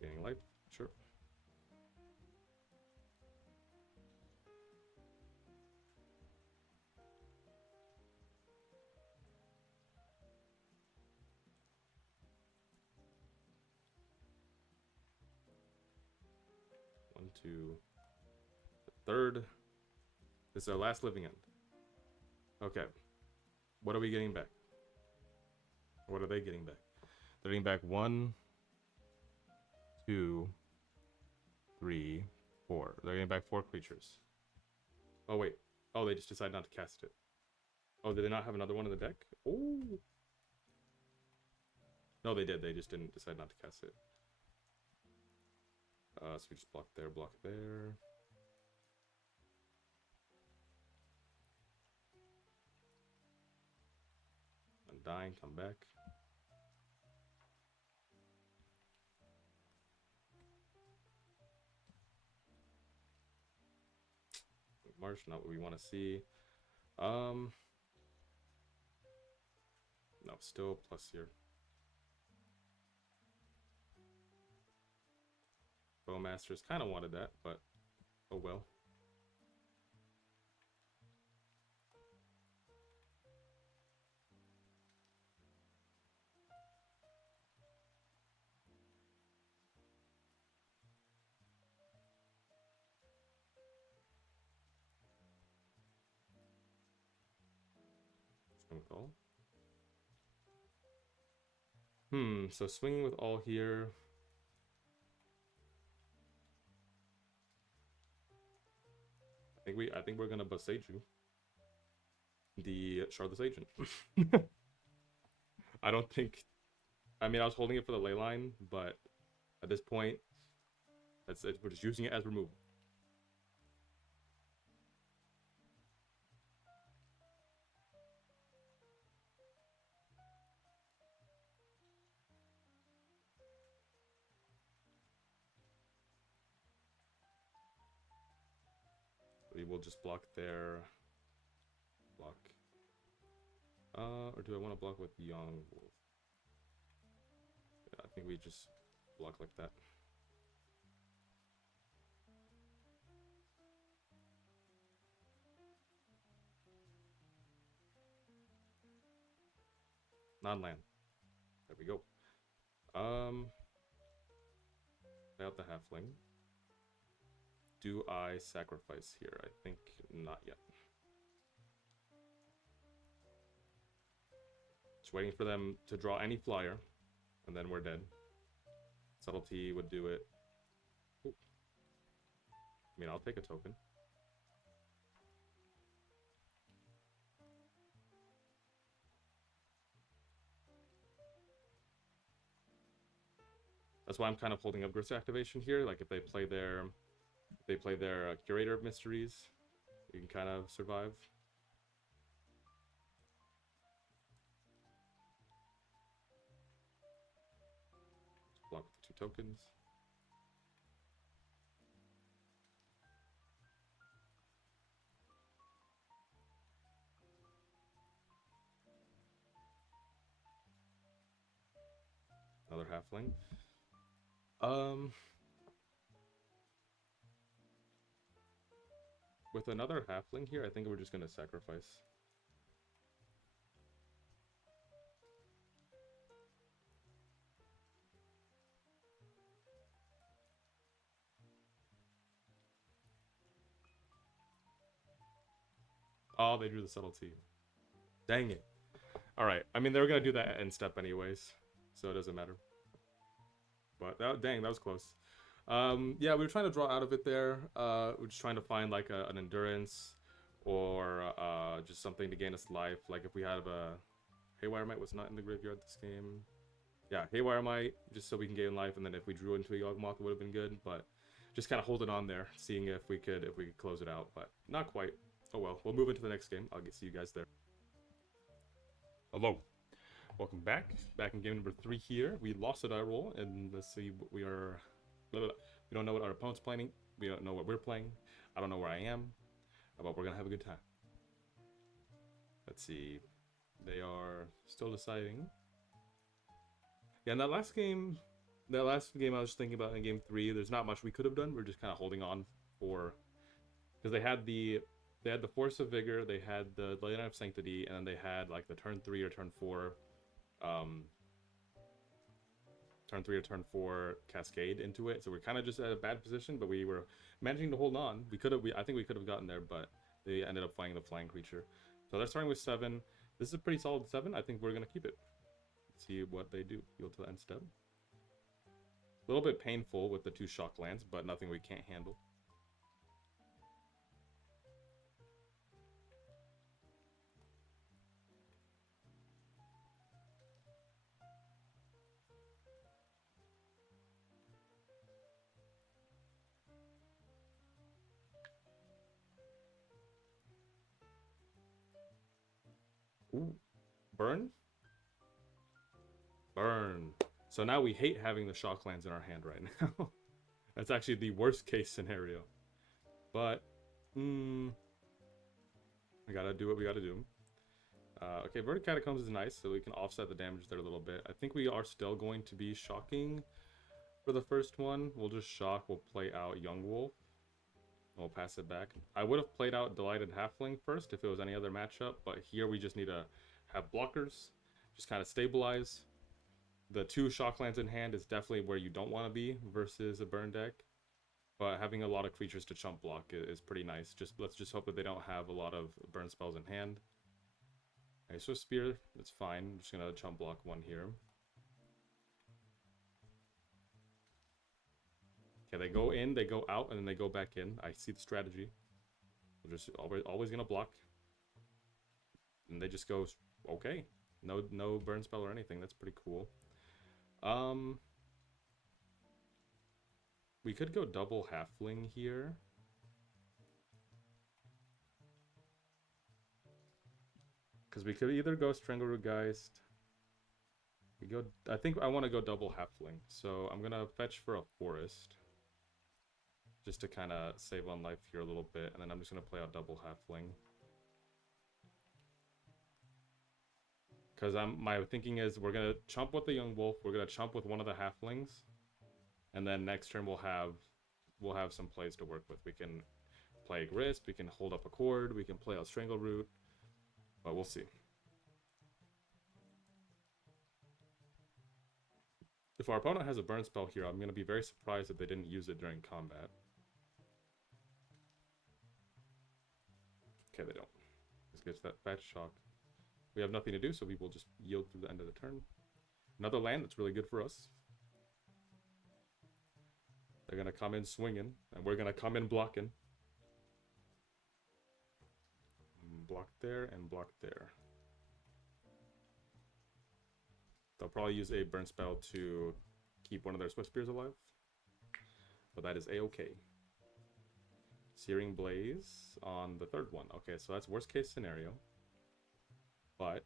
Gaining life, sure. One, two, the 3rd. This is our last living end. Okay. What are we getting back? What are they getting back? They're getting back 1, 2, 3, 4. They're getting back 4 creatures. Oh, wait. Oh, they just decided not to cast it. Oh, did they not have another one in the deck? Oh. No, they did. They just didn't decide not to cast it. So we just block there, block there. Undying, come back. March, not what we want to see. No, still plus here. Bowmasters kind of wanted that, but oh well. Swing with all. So swinging with all here. I think we're gonna Boseiju the Shardless Agent. I don't think. I mean, I was holding it for the ley line, but at this point, that's it. We're just using it as removal. we'll just block there. Block. Or do I want to block with Yawgmoth? Yeah, I think we just block like that. Non-land. There we go. Play out the halfling. Do I sacrifice here? I think not yet. Just waiting for them to draw any flyer, and then we're dead. Subtlety would do it. Ooh. I mean, I'll take a token. That's why I'm kind of holding up Grist activation here. Like if they play their Curator of Mysteries, you can kind of survive. Block with the 2 tokens. Another halfling. With another halfling here, I think we're just gonna sacrifice. Oh, they drew the subtlety. Dang it. Alright, I mean, they were gonna do that end step anyways, so it doesn't matter. But, dang, that was close. Yeah, we were trying to draw out of it there. We're just trying to find, like, an endurance or just something to gain us life. Like, if we had a... Haywire Might was not in the graveyard this game. Yeah, Haywire Might, just so we can gain life, and then if we drew into a Yawgmoth, it would have been good, but just kind of holding on there, seeing if we could close it out, but not quite. Oh well, we'll move into the next game. I'll see you guys there. Hello. Welcome back. Back in game number 3 here. We lost a die roll, and let's see what we are... We don't know what our opponent's playing. We don't know what we're playing. I don't know where I am. But we're going to have a good time. Let's see. They are still deciding. Yeah, in that last game I was thinking about in game 3, there's not much we could have done. We're just kind of holding on for... Because they had the Force of Vigor, they had the Light of Sanctity, and then they had like the turn 3 or turn 4 Cascade into it. So we're kind of just at a bad position, but we were managing to hold on. I think we could have gotten there, but they ended up flying the flying creature. So they're starting with 7. This is a pretty solid 7. I think we're gonna keep it. Let's see what they do. Go to the end step. A little bit painful with the 2 shock lands, but nothing we can't handle. Ooh, burn? Burn. So now we hate having the shock lands in our hand right now. That's actually the worst case scenario. But, we gotta do what we gotta do. Okay, Verdant Catacombs is nice, so we can offset the damage there a little bit. I think we are still going to be shocking for the first one. We'll just shock, we'll play out Yawgmoth. We'll pass it back. I would have played out Delighted Halfling first if it was any other matchup, but here we just need to have blockers, just kind of stabilize. The 2 shock lands in hand is definitely where you don't want to be versus a burn deck, but having a lot of creatures to chump block is pretty nice. Let's just hope that they don't have a lot of burn spells in hand. Okay, so Spear, that's fine. I'm just gonna chump block 1 here. Okay, they go in, they go out, and then they go back in. I see the strategy. We're just always gonna block. And they just go, okay. No burn spell or anything. That's pretty cool. We could go double halfling here. Because we could either go Stranglerootgeist. I think I want to go double halfling. So I'm gonna fetch for a forest. just to kind of save on life here a little bit, and then I'm just going to play out double halfling. Because my thinking is we're going to chump with the Yawgmoth, we're going to chump with one of the halflings, and then next turn we'll have some plays to work with. We can play Grist, we can hold up a cord, we can play out Strangleroot, but we'll see. If our opponent has a burn spell here, I'm going to be very surprised if they didn't use it during combat. Okay, they don't. This gets that fat shock. We have nothing to do, so we will just yield through the end of the turn. Another land that's really good for us. They're going to come in swinging, and we're going to come in blocking. Block there and block there. They'll probably use a burn spell to keep one of their Swift Spears alive. But that is a-okay. Searing Blaze on the third one. Okay, so that's worst case scenario. But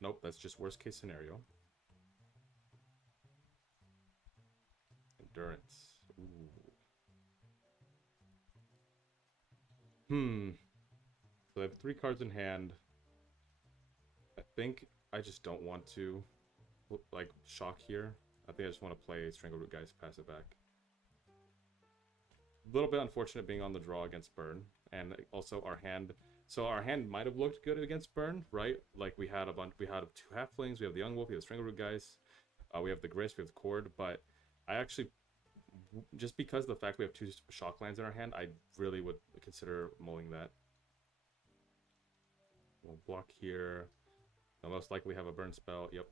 nope, that's just worst case scenario. Endurance. Ooh. So they have 3 cards in hand. I think I just don't want to like shock here. I think I just want to play Strangleroot Guys, pass it back. A little bit unfortunate being on the draw against Burn, and also our hand. So our hand might have looked good against Burn, right? Like we had 2 halflings, we have the Yawgmoth, we have the Strangleroot Guys, we have the Grist, we have the Cord. But I actually, just because of the fact we have 2 shock lands in our hand, I really would consider mulling that. We'll block here. They'll most likely have a burn spell. Yep.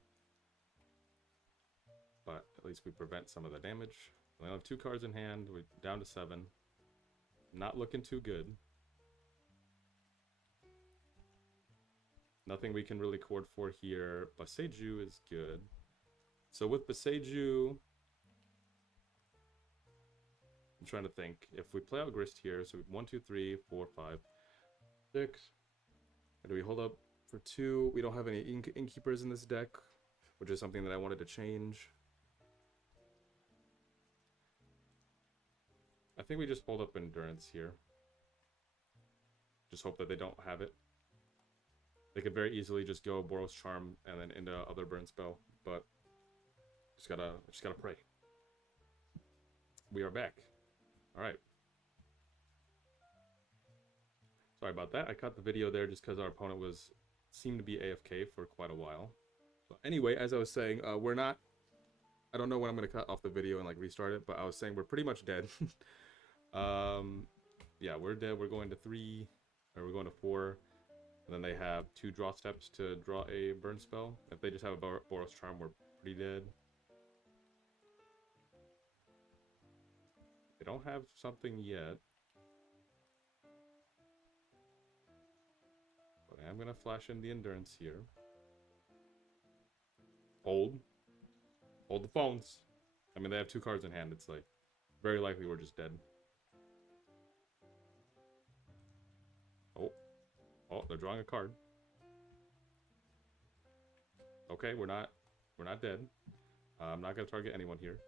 But at least we prevent some of the damage. We only have 2 cards in hand. We're down to 7. Not looking too good. Nothing we can really cord for here. Boseiju is good. So with Boseiju, I'm trying to think. If we play out Grist here, so we have 1, 2, 3, 4, 5, 6. Do we hold up for 2? We don't have any innkeepers in this deck, which is something that I wanted to change. I think we just hold up Endurance here. Just hope that they don't have it. They could very easily just go Boros Charm and then into other burn spell, but just gotta pray. We are back. All right. Sorry about that. I cut the video there just because our opponent seemed to be AFK for quite a while. So anyway, as I was saying, we're not. I don't know when I'm gonna cut off the video and like restart it, but I was saying we're pretty much dead. Yeah, we're dead. We're going to 3, or we're going to 4, and then they have 2 draw steps to draw a burn spell. If they just have a Boros Charm, we're pretty dead. They don't have something yet. But I am going to flash in the Endurance here. Hold the phones. I mean, they have 2 cards in hand. It's like, very likely we're just dead. Oh, they're drawing a card. Okay, we're not dead. I'm not going to target anyone here.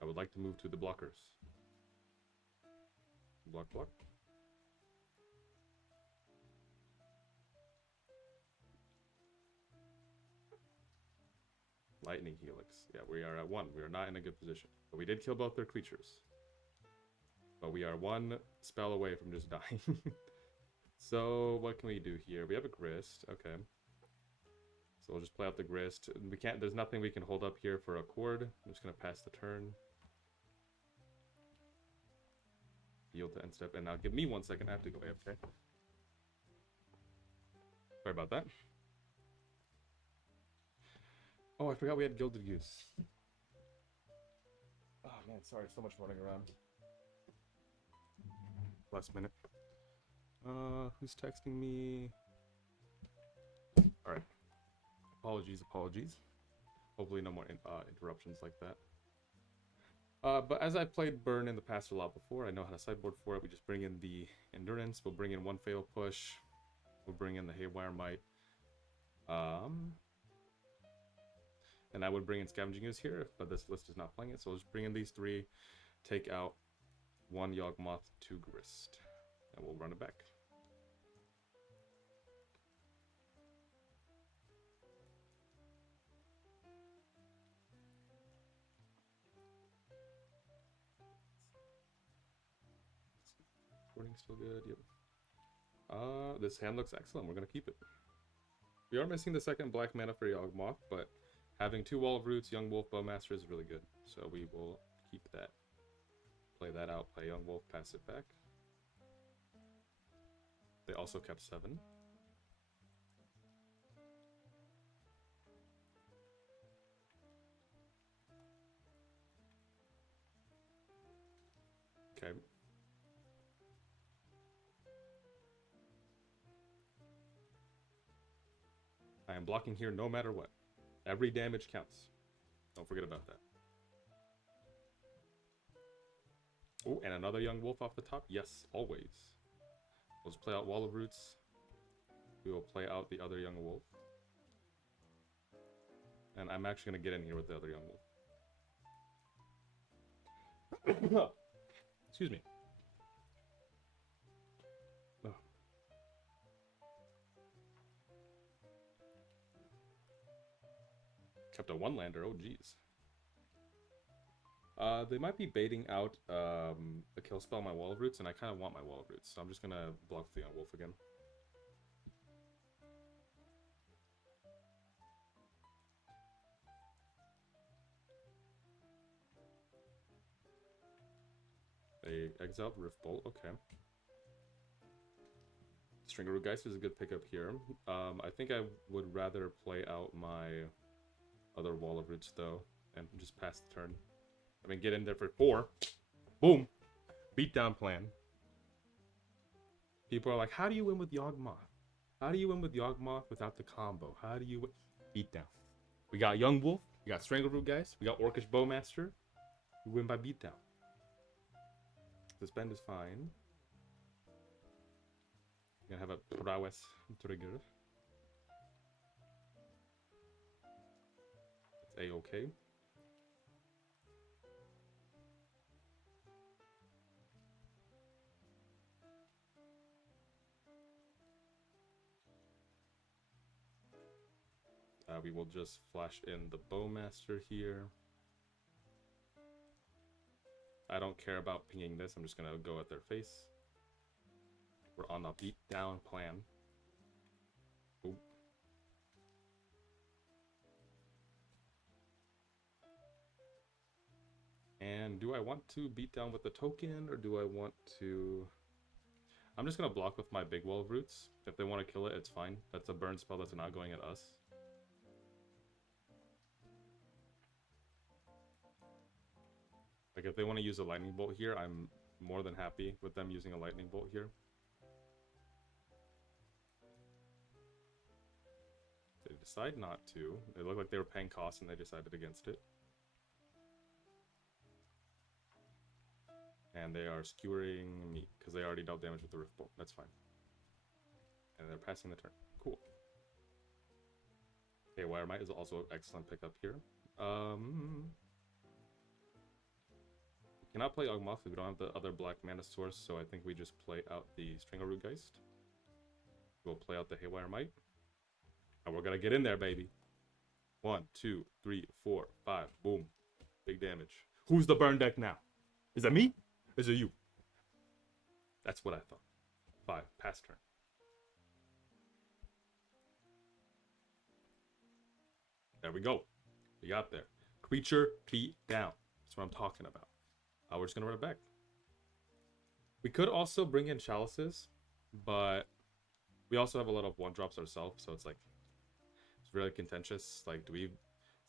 I would like to move to the blockers. Block. Lightning Helix. Yeah, we are at 1. We are not in a good position. But we did kill both their creatures. But we are 1 spell away from just dying. So, what can we do here? We have a Grist. Okay. So we'll just play out the Grist. There's nothing we can hold up here for a cord. I'm just going to pass the turn. Yield to end step. And now give me 1 second. I have to go AFK. Sorry about that. Oh, I forgot we had Gilded Goose. Oh man, sorry, so much running around. Last minute. Who's texting me? Alright. Apologies. Hopefully no more interruptions like that. But as I've played Burn in the past a lot before, I know how to sideboard for it. We just bring in the Endurance, we'll bring in 1 Fatal Push, we'll bring in the Haywire Might. And I would bring in Scavenging Ooze here, but this list is not playing it. So let's bring in these 3, take out 1 Yawgmoth, 2 Grist, and we'll run it back. Recording's still good, yep. This hand looks excellent. We're gonna keep it. We are missing the 2nd black mana for Yawgmoth, but having 2 Wall of Roots, Young Wolf, Bowmaster is really good. So we will keep that. Play that out, play Young Wolf, pass it back. They also kept 7. Okay. I am blocking here no matter what. Every damage counts. Don't forget about that. Oh, and another Young Wolf off the top? Yes, always. Let's play out Wall of Roots. We will play out the other Young Wolf. And I'm actually going to get in here with the other Young Wolf. Excuse me. Oh. Kept a 1-lander, oh geez. They might be baiting out a kill spell on my Wall of Roots, and I kind of want my Wall of Roots, so I'm just going to block the Young Wolf again. They exiled Riftbolt, okay. Stringerroot Geist is a good pickup here. I think I would rather play out my other Wall of Roots, though, and just pass the turn. I mean, get in there for 4. Boom! Beatdown plan. People are like, how do you win with Yawgmoth? How do you win with Yawgmoth without the combo? How do you win? Beatdown. We got Young Wolf, we got Strangleroot Geist, we got Orcish Bowmaster. We win by beatdown. This bend is fine. Gonna have a prowess trigger. It's a-okay. We will just flash in the Bowmaster here. I don't care about pinging this. I'm just gonna go at their face. We're on the beat down plan. Oop. And do I want to beat down with the token, or do I want to... I'm just gonna block with my big Wall of Roots. If they want to kill it, it's fine. That's a burn spell that's not going at us. Like, if they want to use a lightning bolt here, I'm more than happy with them using a lightning bolt here. They decide not to. They look like they were paying costs and they decided against it. And they are skewering me because they already dealt damage with the Rift Bolt. That's fine. And they're passing the turn. Cool. Okay, Wire Might is also an excellent pickup here. Cannot play Yawgmoth because we don't have the other black mana source, so I think we just play out the Strangleroot Geist. We'll play out the Haywire Might. And we're gonna get in there, baby. 1, 2, 3, 4, 5. Boom. Big damage. Who's the burn deck now? Is that me? Is it you? That's what I thought. 5. Pass turn. There we go. We got there. Creature beat down. That's what I'm talking about. We're just gonna run it back. We could also bring in Chalices, but we also have a lot of 1-drops ourselves, so it's like, it's really contentious. Like, is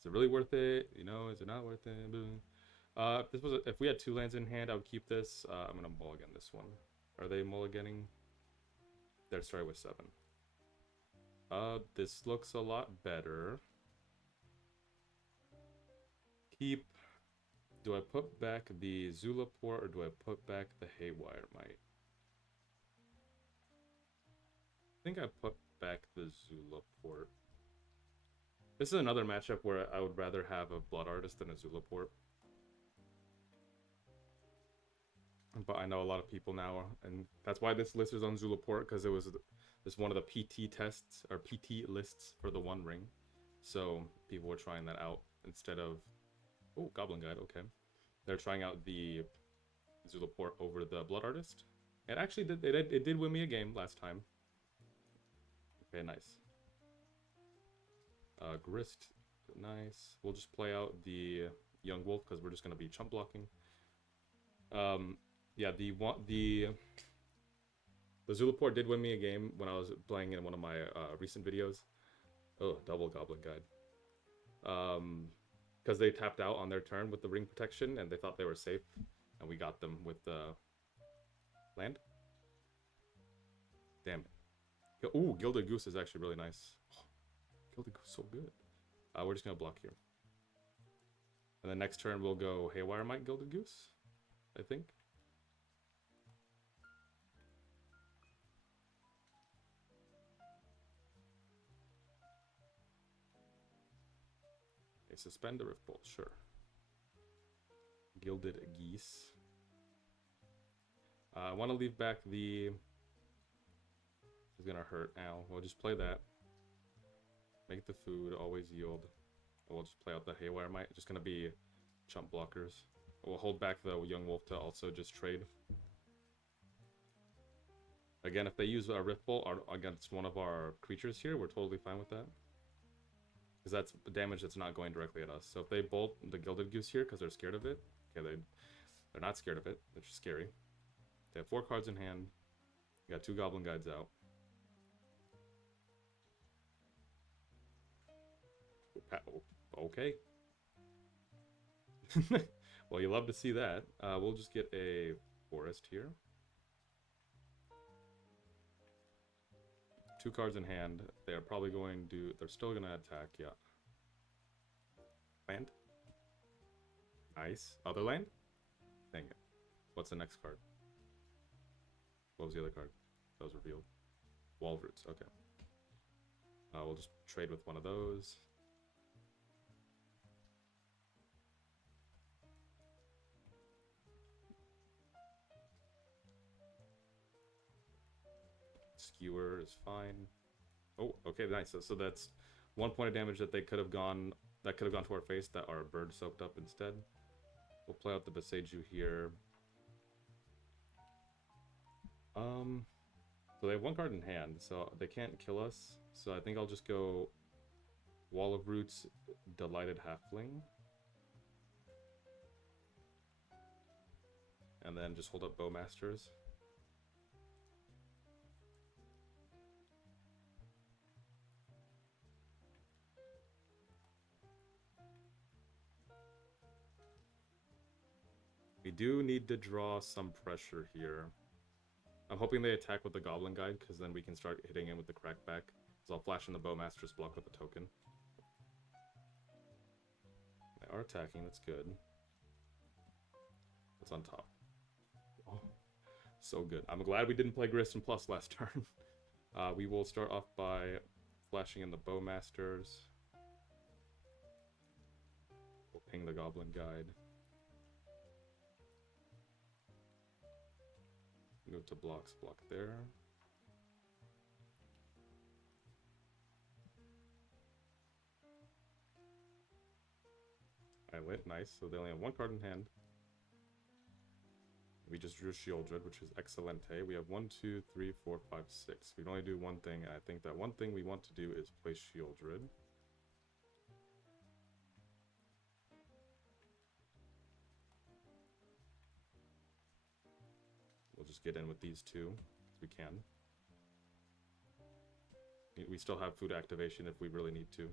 it really worth it? You know, is it not worth it? If we had 2 lands in hand, I would keep this. I'm gonna mulligan this one. Are they mulliganing? They're starting with 7. This looks a lot better. Keep. Do I put back the Zulaport or do I put back the Haywire Might? I think I put back the Zulaport. This is another matchup where I would rather have a Blood Artist than a Zulaport. But I know a lot of people now, and that's why this list is on Zulaport, because it was one of the PT tests, or PT lists for the One Ring. So people were trying that out instead of... Oh, Goblin Guide, okay. They're trying out the Zulaport over the Blood Artist. It actually did, it did win me a game last time. Okay, nice. Grist, nice. We'll just play out the Yawgmoth because we're just gonna be chump blocking. Yeah, the Zulaport did win me a game when I was playing in one of my recent videos. Oh, double Goblin Guide. Because they tapped out on their turn with the ring protection and they thought they were safe, and we got them with the land. Damn it. Ooh, Gilded Goose is actually really nice. Oh, Gilded Goose so good. We're just gonna block here. And then next turn we'll go Haywire Mite Gilded Goose, I think. Okay, suspend the Rift Bolt, sure. Gilded Geese. I want to leave back the... It's gonna hurt. Ow. We'll just play that. Make the food, always yield. We'll just play out the Haywire Mite. Just gonna be chump blockers. We'll hold back the Yawgmoth to also just trade. Again, if they use a Rift Bolt against one of our creatures here, we're totally fine with that. Because that's damage that's not going directly at us. So if they bolt the Gilded Goose here because they're scared of it, okay, they're not scared of it. They're just scary. They have 4 cards in hand. We got 2 Goblin Guides out. Okay. Well, you love to see that. We'll just get a Forest here. 2 cards in hand. They are probably going to... They're still going to attack, yeah. Land? Nice. Other land? Dang it. What's the next card? What was the other card that was revealed? Wall Roots, okay. We'll just trade with one of those. Skewer is fine. Oh, okay, nice. So that's 1 point of damage that they could have gone to our face that our bird soaked up instead. We'll play out the Boseiju here. So they have 1 card in hand, so they can't kill us. So I think I'll just go Wall of Roots, Delighted Halfling. And then just hold up Bowmasters. We do need to draw some pressure here. I'm hoping they attack with the Goblin Guide, because then we can start hitting in with the Crackback. So I'll flash in the Bowmaster's block with a token. They are attacking, that's good. What's on top? Oh, so good. I'm glad we didn't play Grist and Plus last turn. We will start off by flashing in the Bowmasters. We'll ping the Goblin Guide. Move to blocks, block there. I lit, nice. So they only have 1 card in hand. We just drew Shieldred, which is excellente. We have 1, 2, 3, 4, 5, 6. We can only do one thing, and I think that one thing we want to do is play Shieldred. We'll just get in with these 2, if we can. We still have food activation if we really need to.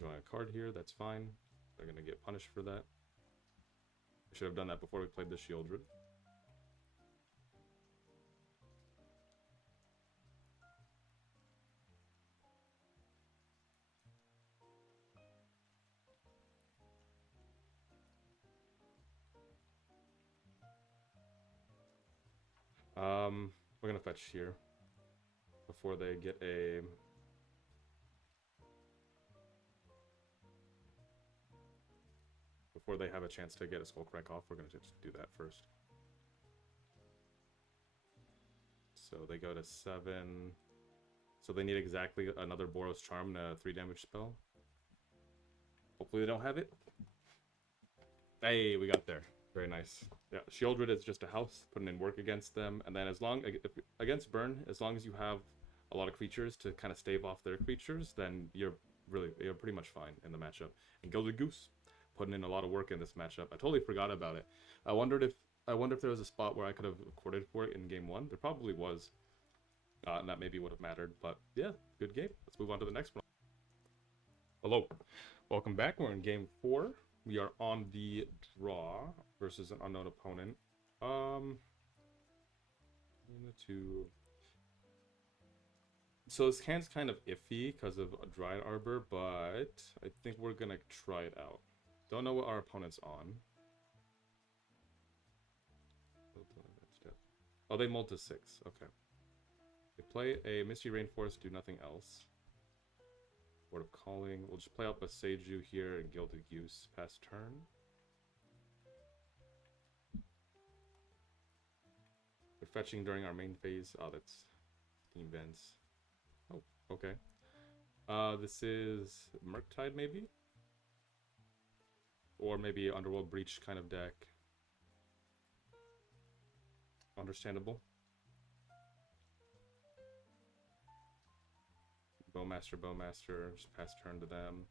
Drawing a card here, that's fine. They're gonna get punished for that. I should have done that before we played the Shieldred. We're gonna fetch here before they get a... Before they have a chance to get a Skullcrack off, we're gonna just do that first. So they go to 7. So they need exactly another Boros Charm and a 3 damage spell. Hopefully they don't have it. Hey, we got there. Very nice. Yeah, Shieldred is just a house, putting in work against them. And then against Burn, as long as you have a lot of creatures to kind of stave off their creatures, then you're pretty much fine in the matchup. And Gilded Goose, putting in a lot of work in this matchup. I totally forgot about it. I wonder if there was a spot where I could have recorded for it in game 1. There probably was. And that maybe would have mattered. But yeah, good game. Let's move on to the next one. Hello. Welcome back. We're in game 4. We are on the draw versus an unknown opponent. So this hand's kind of iffy because of a Dryad Arbor, but I think we're gonna try it out. Don't know what our opponent's on. Oh, they mulled to 6. Okay. They play a Misty Rainforest, do nothing else. Word of Calling. We'll just play out Boseiju here and Gilded Goose past turn. They're fetching during our main phase. Oh, that's Team Vents. Oh, okay. This is Murktide, maybe? Or maybe Underworld Breach kind of deck. Understandable. Bowmaster, just pass turn to them.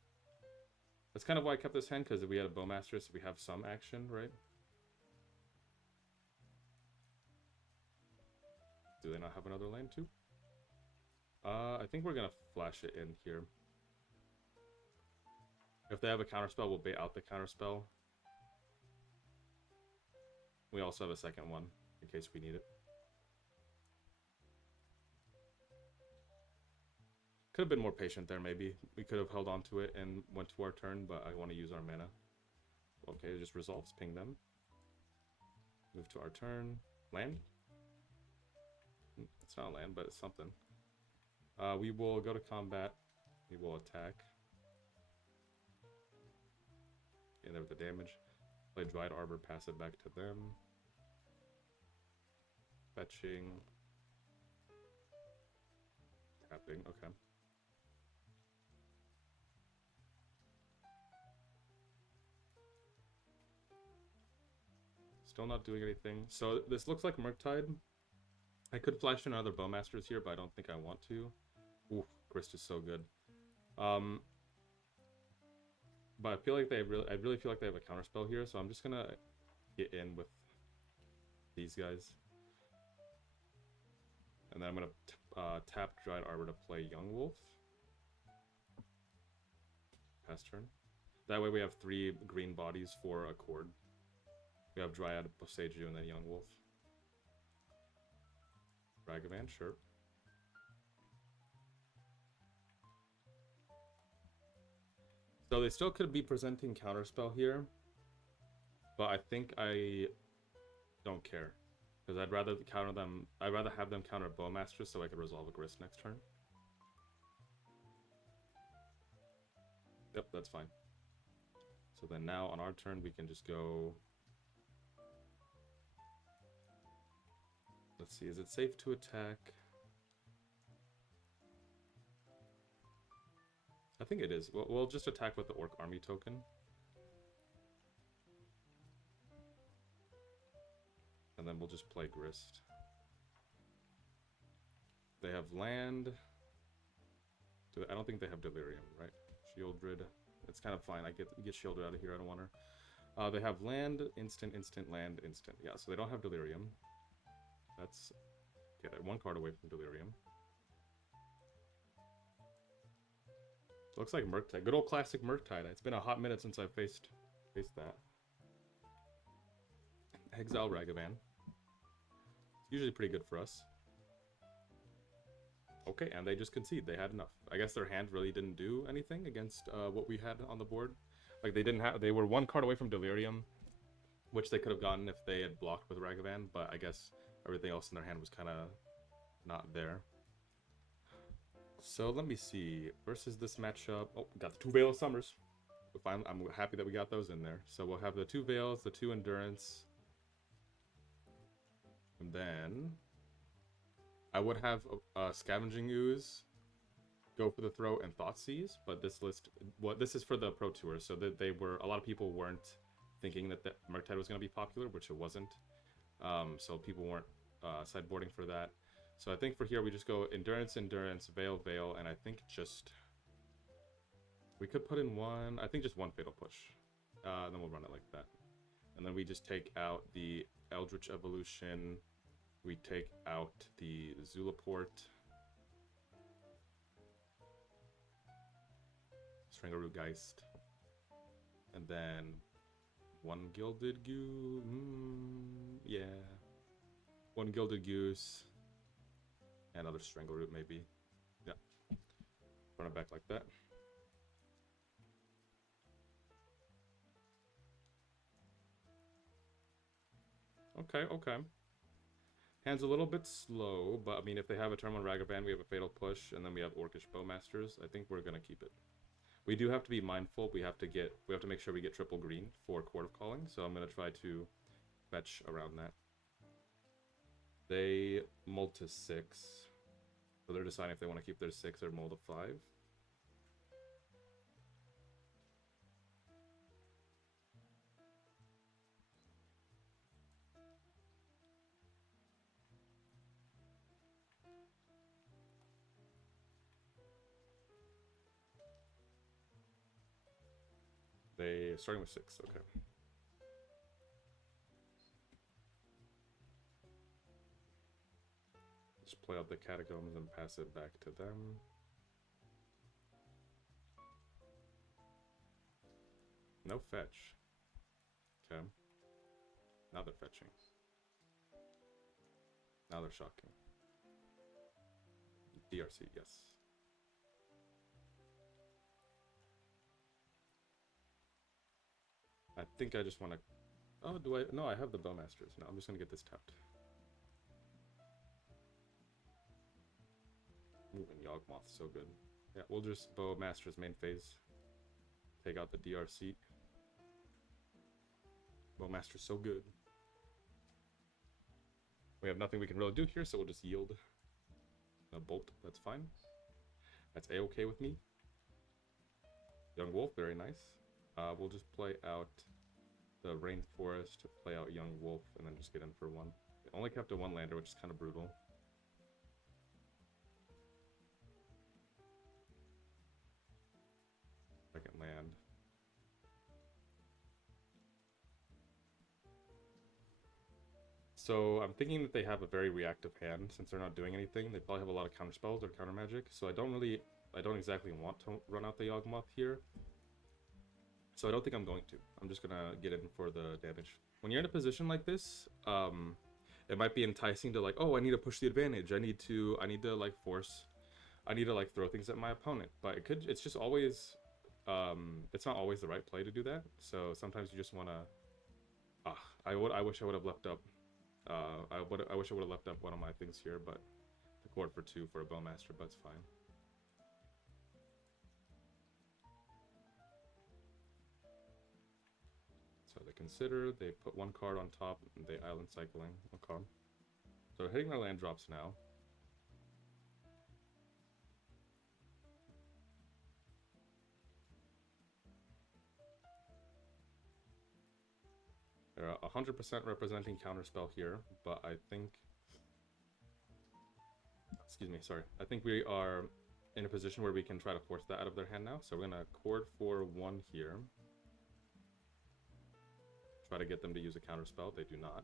That's kind of why I kept this hand, because we had a Bowmaster, so we have some action, right? Do they not have another lane too? I think we're gonna flash it in here. If they have a counterspell, we'll bait out the counterspell. We also have a second one, in case we need it. Could have been more patient there, maybe. We could have held on to it and went to our turn, but I want to use our mana. Okay, it just resolves. Ping them. Move to our turn. Land? It's not land, but it's something. We will go to combat. We will attack. And there with the damage. Play Dryad Arbor, pass it back to them. Fetching. Tapping, okay. Still not doing anything. So this looks like Murktide. I could flash in other Bowmasters here, but I don't think I want to. Oof, Grist is so good. But I feel like I really feel like they have a counterspell here, so I'm just gonna get in with these guys. And then I'm gonna tap Dryad Arbor to play Yawgmoth. Pass turn. That way we have 3 green bodies for a cord. We have Dryad, Boseiju, and then Yawgmoth. Ragavan, sure. So they still could be presenting counterspell here, but I think I don't care, because I'd rather counter them. I'd rather have them counter Bowmaster so I could resolve a Grist next turn. Yep, that's fine. So then now on our turn we can just go. Let's see, is it safe to attack? I think it is. We'll just attack with the Orc Army token. And then we'll just play Grist. They have land. I don't think they have Delirium, right? Shieldred. It's kind of fine. I get Shieldred out of here. I don't want her. They have land, instant, land, instant. Yeah, so they don't have Delirium. That's... Okay, they're 1 card away from Delirium. Looks like Murktide. Good old classic Murktide. It's been a hot minute since I faced that. Exile Ragavan. It's usually pretty good for us. Okay, and they just concede. They had enough. I guess their hand really didn't do anything against what we had on the board. Like they were 1 card away from Delirium, which they could have gotten if they had blocked with Ragavan, but I guess everything else in their hand was kind of not there. So let me see. Versus this matchup, oh, we got the 2 Veil of Summers. I'm happy that we got those in there. So we'll have the 2 Veils, the 2 Endurance, and then I would have Scavenging Ooze, Go for the Throw, and Thoughtseize. But this list, this is for the Pro Tour, so that a lot of people weren't thinking that the Murktide was going to be popular, which it wasn't. So people weren't sideboarding for that. So I think for here we just go Endurance, Endurance, Veil, Veil, and I think just we could put in one. I think just one Fatal Push. Then we'll run it like that. And then we just take out the Eldritch Evolution. We take out the Zulaport. Strangleroot Geist. And then one Gilded Goose. Yeah. One Gilded Goose. And another Strangleroot maybe. Yeah. Run it back like that. Okay. Hand's a little bit slow, but I mean, if they have a turn 1 Ragavan, we have a Fatal Push, and then we have Orcish Bowmasters. I think we're gonna keep it. We do have to be mindful. We have to make sure we get triple green for Court of Calling. So I'm gonna try to fetch around that. They mulled to 6, so they're deciding if they want to keep their 6 or mull to 5. They starting with 6, okay. Just play out the Catacombs and pass it back to them. No fetch. Okay. Now they're fetching. Now they're shocking. DRC, yes. I think I just want to... Oh, do I... No, I have the Bowmasters. No, I'm just going to get this tapped. Ooh, and Yawgmoth, so good. Yeah, we'll just Bowmasters main phase. Take out the DRC. Bowmaster's so good. We have nothing we can really do here, so we'll just yield. A bolt, that's fine. That's a-okay with me. Young Wolf, very nice. We'll just play out the Rainforest to play out Young Wolf and then just get in for 1. We only kept a 1-lander, which is kind of brutal. Second land. So I'm thinking that they have a very reactive hand since they're not doing anything. They probably have a lot of counter spells or counter magic. So I don't exactly want to run out the Yawgmoth here. So I don't think I'm going to. I'm just gonna get in for the damage. When you're in a position like this, it might be enticing to like, oh, I need to push the advantage. I need to like throw things at my opponent. But it's just always, it's not always the right play to do that. So sometimes you just wanna, I wish I would have left up. I wish I would have left up one of my things here, but the Court for 2 for a Bowmaster, but it's fine. So they consider, they put 1 card on top, and they island cycling. Okay. So we're hitting our land drops now. They're 100% representing counterspell here, but I think... Excuse me, sorry. I think we are in a position where we can try to force that out of their hand now. So we're going to Chord for 1 here. Try to get them to use a counterspell. They do not.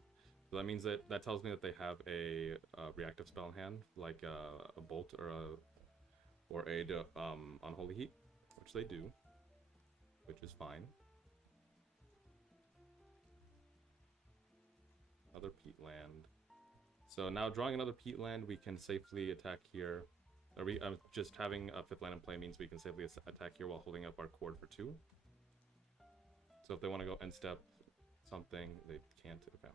So that means that tells me that they have a reactive spell in hand, like a Bolt or a Unholy Heat, which they do, which is fine. Another peat land. So now drawing another peat land, we can safely attack here. Or just having a 5th land in play means we can safely attack here while holding up our Chord for 2. So if they want to go end step something, they can't. Okay.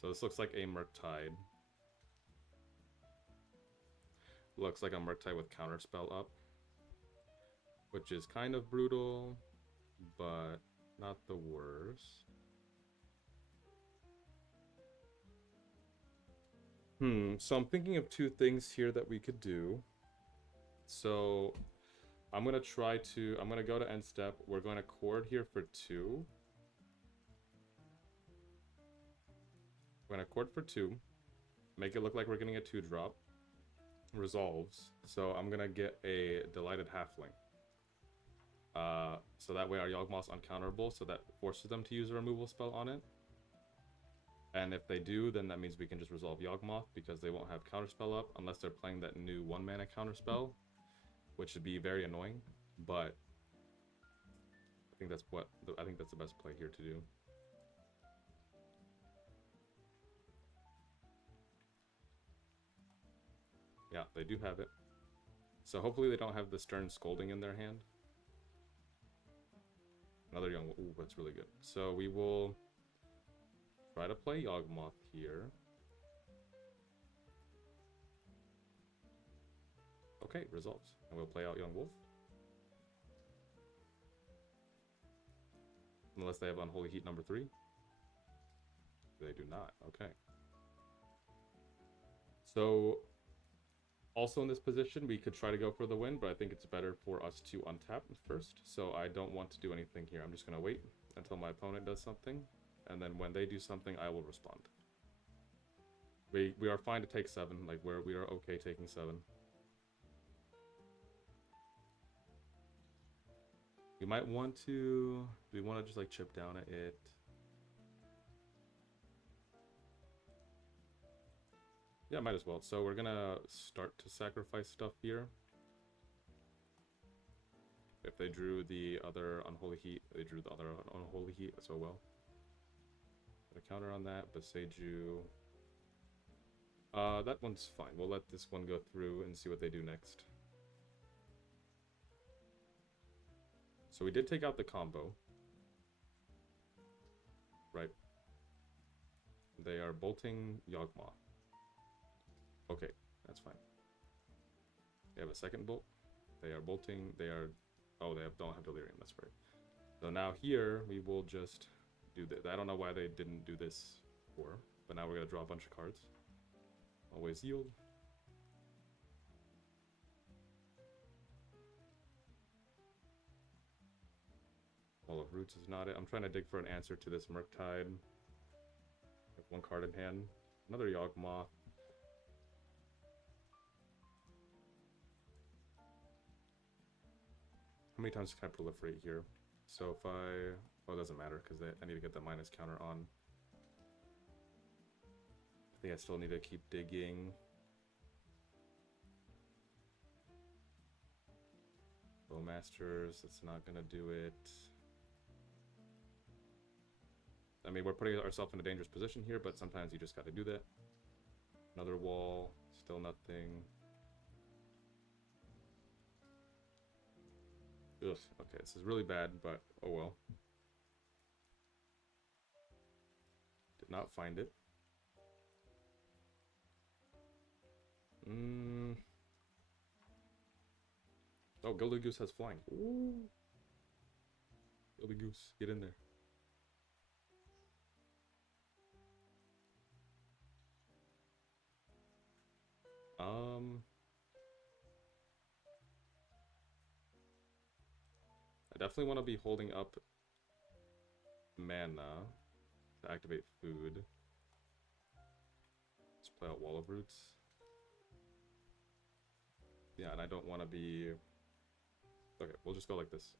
So this looks like a Murktide. Looks like a Murktide with Counterspell up, which is kind of brutal, but not the worst. So I'm thinking of two things here that we could do. So I'm gonna go to end step. We're going to chord here for 2. We're gonna chord for 2. Make it look like we're getting a 2-drop. Resolves. So I'm gonna get a Delighted Halfling. So that way our Yawgmoth's uncounterable, so that forces them to use a removal spell on it. And if they do, then that means we can just resolve Yawgmoth, because they won't have counterspell up unless they're playing that new 1-mana counterspell, which would be very annoying. But I think that's the best play here to do. Yeah, they do have it. So hopefully they don't have the Stern Scolding in their hand. Another young... Ooh, that's really good. So we will try to play Yawgmoth here. Okay, resolves. And we'll play out Young Wolf. Unless they have Unholy Heat number 3. They do not. Okay. So, also in this position, we could try to go for the win, but I think it's better for us to untap first. So I don't want to do anything here. I'm just going to wait until my opponent does something. And then when they do something, I will respond. We are fine to take 7. Like, we are okay taking 7. We might want to... Do we want to just, like, chip down at it? Yeah, might as well. So we're gonna start to sacrifice stuff here. If they drew the other Unholy Heat, they drew the other Unholy Heat, so well. Gonna counter on that, but Seiju... that one's fine. We'll let this one go through and see what they do next. So we did take out the combo. Right. They are bolting Yawgmoth. Okay, that's fine. They have a second bolt. They are bolting. They are... Oh, don't have Delirium. That's right. So now here, we will just do this. I don't know why they didn't do this before, but now we're going to draw a bunch of cards. Always yield. Wall of Roots is not it. I'm trying to dig for an answer to this Murktide. I have 1 card in hand. Another Yawgmoth. How many times can I proliferate here? So if I... Well, it doesn't matter, because I need to get the minus counter on. I think I still need to keep digging. Bowmasters, that's not gonna do it. I mean, we're putting ourselves in a dangerous position here, but sometimes you just gotta do that. Another wall, still nothing. Ugh, okay, this is really bad, but oh well. Did not find it. Oh, Gilded Goose has flying. Ooh. Gilded Goose, get in there. I definitely want to be holding up mana to activate food. Let's play out Wall of Roots. Yeah, and I don't want to be... Okay, we'll just go like this.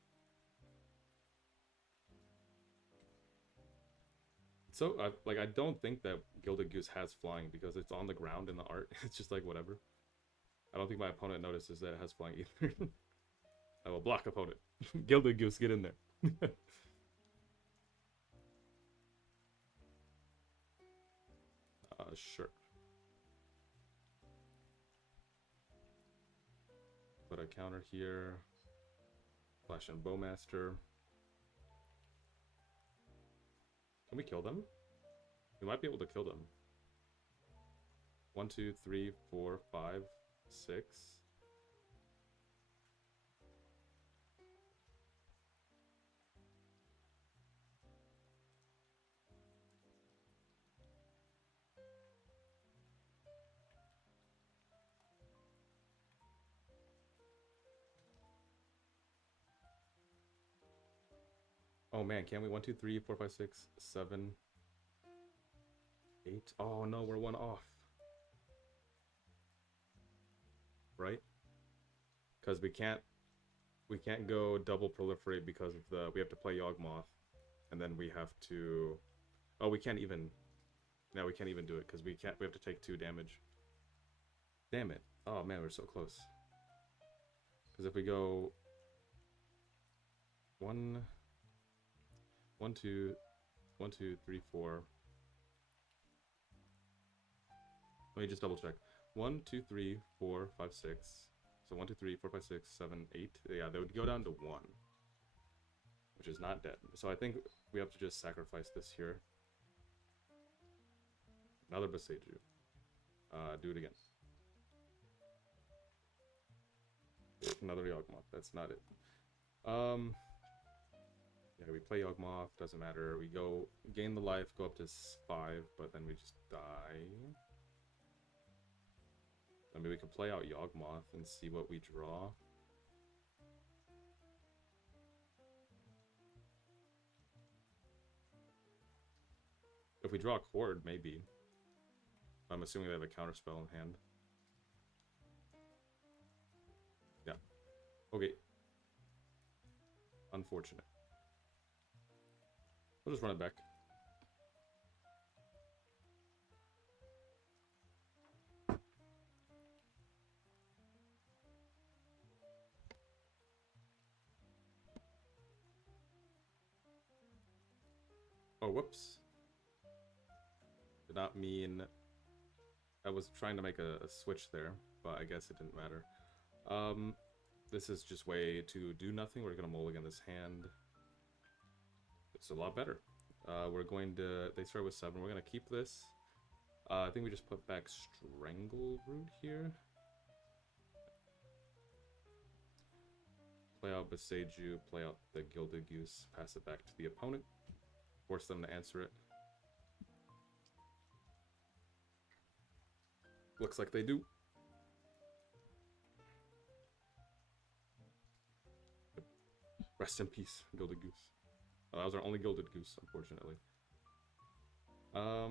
So, I don't think that Gilded Goose has flying because it's on the ground in the art. It's just like, whatever. I don't think my opponent notices that it has flying either. I will block opponent. Gilded Goose, get in there. Sure. Put a counter here. Flash and Bowmaster. Can we kill them? We might be able to kill them. 1, 2, 3, 4, 5, 6. Oh man, can we? 1, 2, 3, 4, 5, 6, 7, 8. Oh no, we're one off. Right? Because we can't go double proliferate because of the we have to play Yawgmoth, and then we have to. Oh, we can't even. No, we can't even do it because we have to take 2 damage. Damn it! Oh man, we're so close. Because if we go 1, 1, 2, 1, 2, 3, 4. Let me just double check. 1, 2, 3, 4, 5, 6. So 1, 2, 3, 4, 5, 6, 7, 8. Yeah, they would go down to 1, which is not dead. So I think we have to just sacrifice this here. Another Boseiju. Do it again. Another Yawgmoth. That's not it. Yeah, we play Yawgmoth. Doesn't matter. We go gain the life, go up to 5, but then we just die. I mean, we could play out Yawgmoth and see what we draw. If we draw a Chord, maybe. I'm assuming they have a counterspell in hand. Yeah. Okay. Unfortunate. We'll just run it back. Oh, whoops. Did not mean... I was trying to make a switch there, but I guess it didn't matter. This is just way to do nothing. We're going to mulligan this hand. It's a lot better. We're going to... They start with 7. We're going to keep this. I think we just put back Strangleroot here. Play out Boseiju, play out the Gilded Goose, pass it back to the opponent. Force them to answer it. Looks like they do. Rest in peace, Gilded Goose. Oh, that was our only Gilded Goose, unfortunately. I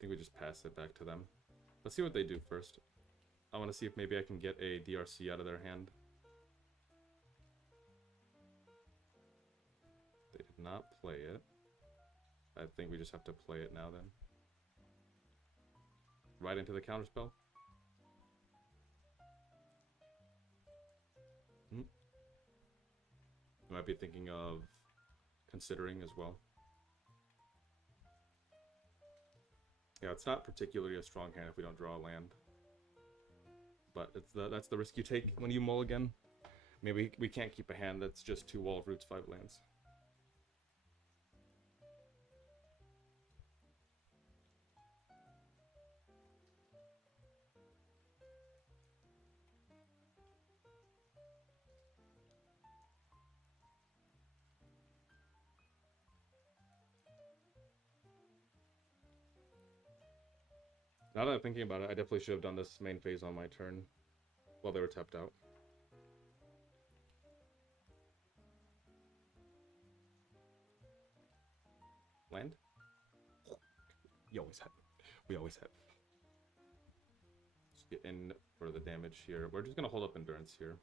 think we just pass it back to them. Let's see what they do first. I want to see if maybe I can get a DRC out of their hand. They did not play it. I think we just have to play it now then. Right into the counterspell. You might be thinking of considering as well. Yeah, it's not particularly a strong hand if we don't draw a land. But that's the risk you take when you mulligan. Maybe we can't keep a hand that's just 2 Wall of Roots, 5 lands. Now that I'm thinking about it, I definitely should have done this main phase on my turn while they were tapped out. Land? You always have. We always have. Just get in for the damage here. We're just going to hold up Endurance here.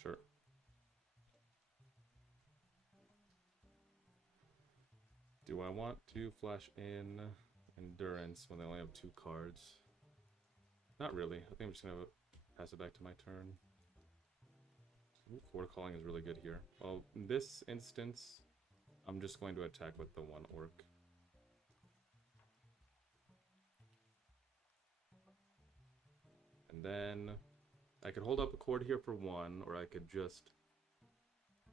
Sure. Do I want to flash in Endurance when they only have 2 cards. Not really. I think I'm just gonna pass it back to my turn. Ooh, Quarter Calling is really good here. Well, in this instance, I'm just going to attack with the 1 orc. And then I could hold up a cord here for 1, or I could just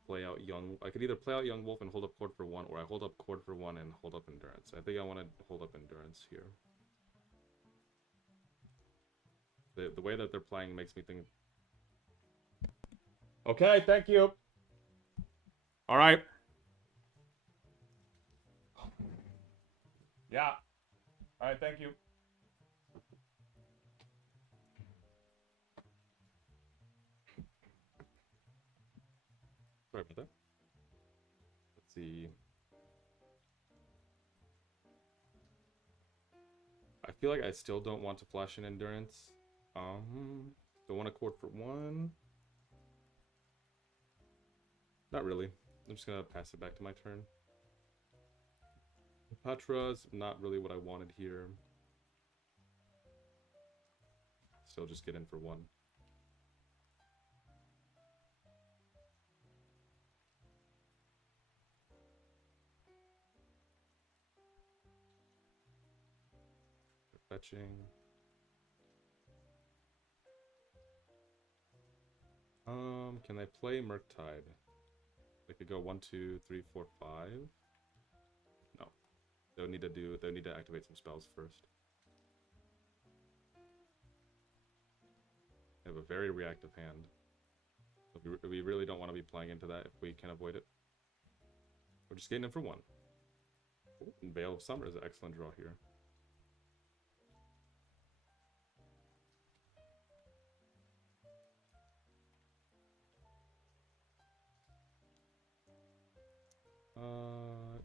play out I could either play out Yawgmoth and hold up cord for 1, or I hold up cord for 1 and hold up Endurance. I think I want to hold up Endurance here. The way that they're playing makes me think... Okay, thank you! Alright. Yeah. Alright, thank you. Sorry about that. Let's see. I feel like I still don't want to flash in Endurance. Don't want a cord for 1. Not really. I'm just gonna pass it back to my turn. Patra's not really what I wanted here. Still just get in for 1. Fetching. Can I play Murktide? They could go 1, 2, 3, 4, 5. No. They'll need to activate some spells first. They have a very reactive hand. So we really don't want to be playing into that if we can avoid it. We're just getting in for 1. Ooh, and Veil of Summer is an excellent draw here.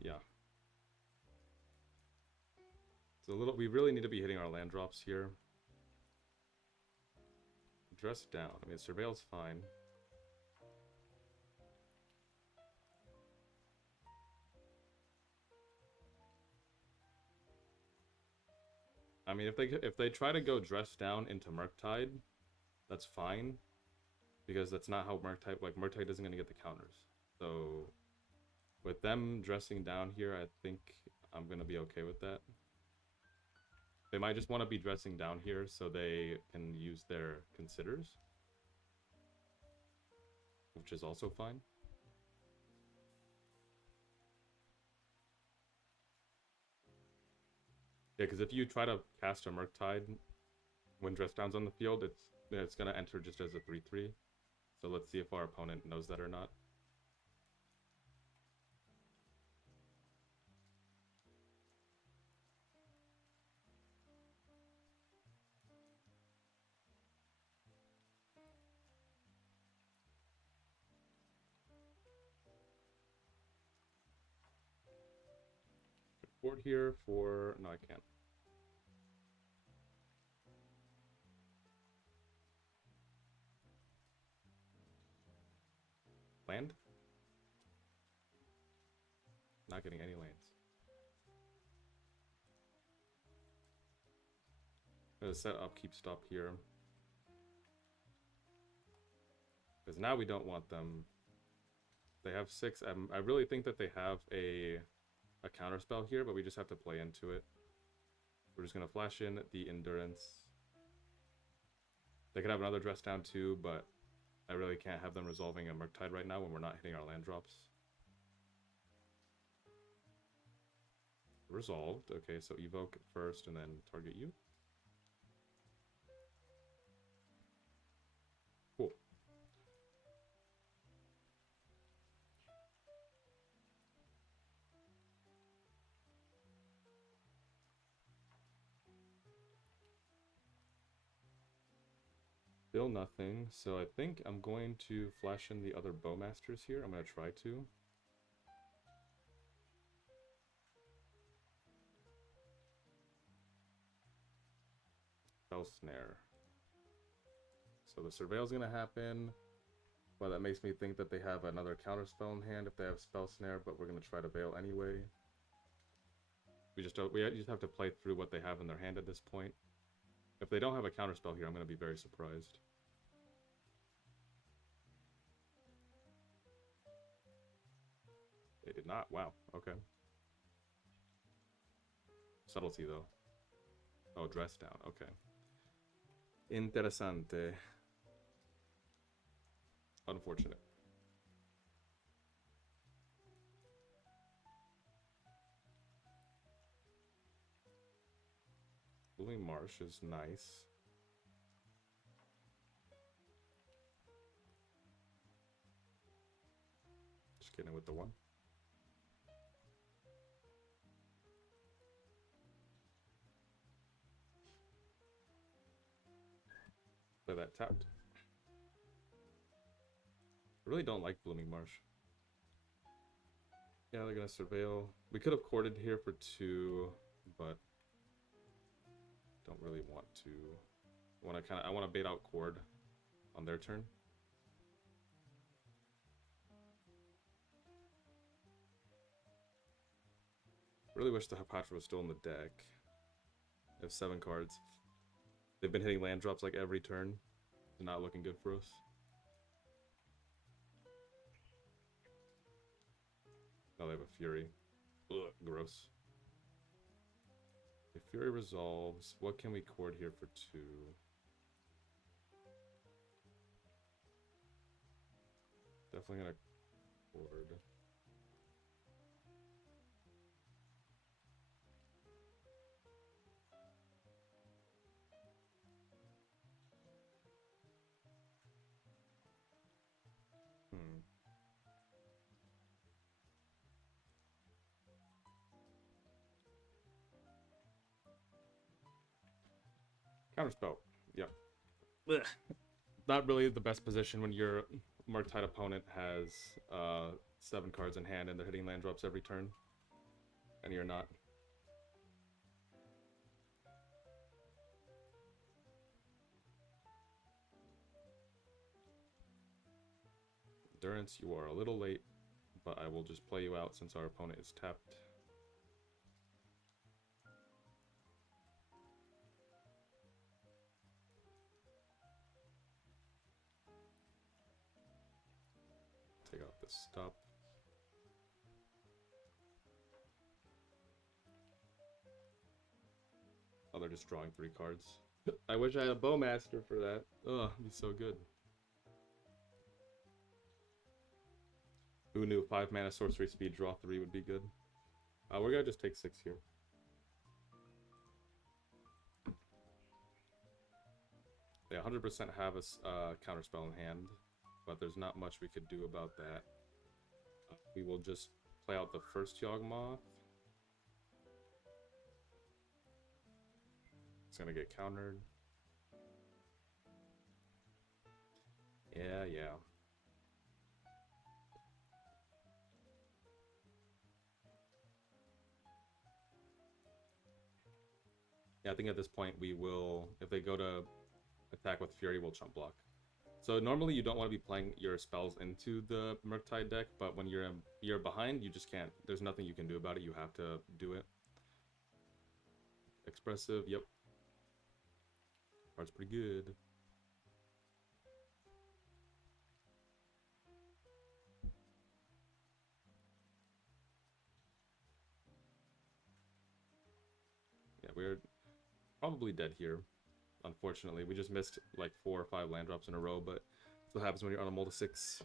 Yeah. It's we really need to be hitting our land drops here. Dress down. I mean, Surveil's fine. I mean, if they try to go dress down into Murktide, that's fine, because that's not how Murktide isn't going to get the counters. So with them dressing down here, I think I'm going to be okay with that. They might just want to be dressing down here so they can use their Considers, which is also fine. Yeah, because if you try to cast a Murktide when dress down's on the field, it's going to enter just as a 3/3. So let's see if our opponent knows that or not. Board here for... No, I can't. Land? Not getting any lands. Gonna set up, keep, stop here. Because now we don't want them. They have 6. I really think that they have a counterspell here, but we just have to play into it. We're just gonna flash in the Endurance. They could have another dress down too, but I really can't have them resolving a Murktide right now when we're not hitting our land drops. Resolved. Okay, so evoke first and then target you. Cool. Still nothing, so I think I'm going to flash in the other Bowmasters here. I'm going to try to. Spell Snare. So the Surveil's going to happen. Well, that makes me think that they have another counterspell in hand if they have Spell Snare, but we're going to try to Veil anyway. We just have to play through what they have in their hand at this point. If they don't have a counterspell here, I'm going to be very surprised. They did not. Wow. Okay. Subtlety, though. Oh, dress down. Okay. Interessante. Unfortunate. Blooming Marsh is nice. Just kidding with the one. Play that tapped. I really don't like Blooming Marsh. Yeah, they're gonna surveil. We could have courted here for 2, but don't really want to. I want to bait out cord on their turn. Really wish the Hapatra was still in the deck. They have 7 cards. They've been hitting land drops like every turn. They're not looking good for us. Oh, they have a Fury. Ugh, gross. If Fury resolves, what can we cord here for 2? Definitely gonna cord. Counterspell. Yep. Ugh. Not really the best position when your Murktide opponent has 7 cards in hand and they're hitting land drops every turn. And you're not. Endurance, you are a little late, but I will just play you out since our opponent is tapped. Take out this stop. Oh, they're just drawing 3 cards. I wish I had a Bowmaster for that. Ugh, it'd be so good. Who knew 5 mana sorcery speed draw 3 would be good? We're gonna just take 6 here. They 100% have a counterspell in hand, but there's not much we could do about that. We will just play out the first Yawgmoth. It's gonna get countered. Yeah. Yeah, I think at this point we will, if they go to attack with Fury, we'll chump block. So normally you don't want to be playing your spells into the Murktide deck, but when you're behind, you just can't. There's nothing you can do about it. You have to do it. Expressive, yep. Card's pretty good. Yeah, we're probably dead here. Unfortunately, we just missed like 4 or 5 land drops in a row, but that's what happens when you're on a mull to 6,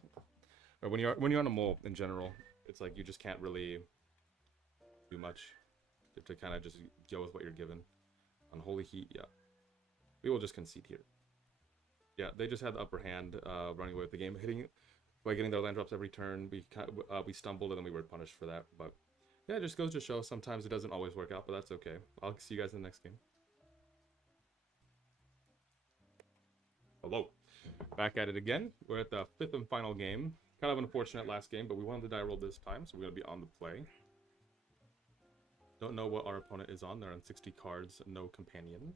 or when you're on a mull in general. It's like you just can't really do much. You have to kind of just go with what you're given. Unholy Heat, yeah. We will just concede here. Yeah, they just had the upper hand, running away with the game, by getting their land drops every turn. We stumbled and then we were punished for that. But yeah, it just goes to show sometimes it doesn't always work out, but that's okay. I'll see you guys in the next game. Hello. Back at it again. We're at the 5th and final game. Kind of unfortunate last game, but we won the die roll this time, so we're going to be on the play. Don't know what our opponent is on. They're on 60 cards, no companion.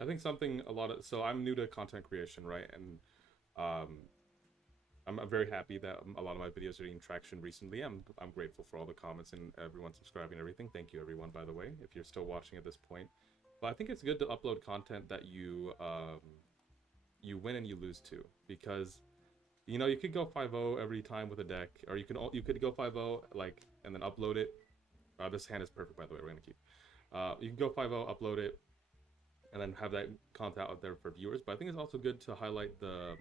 I think something so I'm new to content creation, right? And um, I'm very happy that a lot of my videos are getting traction recently. I'm grateful for all the comments and everyone subscribing and everything. Thank you everyone, by the way, if you're still watching at this point. But I think it's good to upload content that you win and you lose to, because you know you could go 5-0 every time with a deck, or you could go 5-0 like and then upload it. This hand is perfect, by the way. We're gonna keep. You can go 5-0, upload it, and then have that content out there for viewers. But I think it's also good to highlight the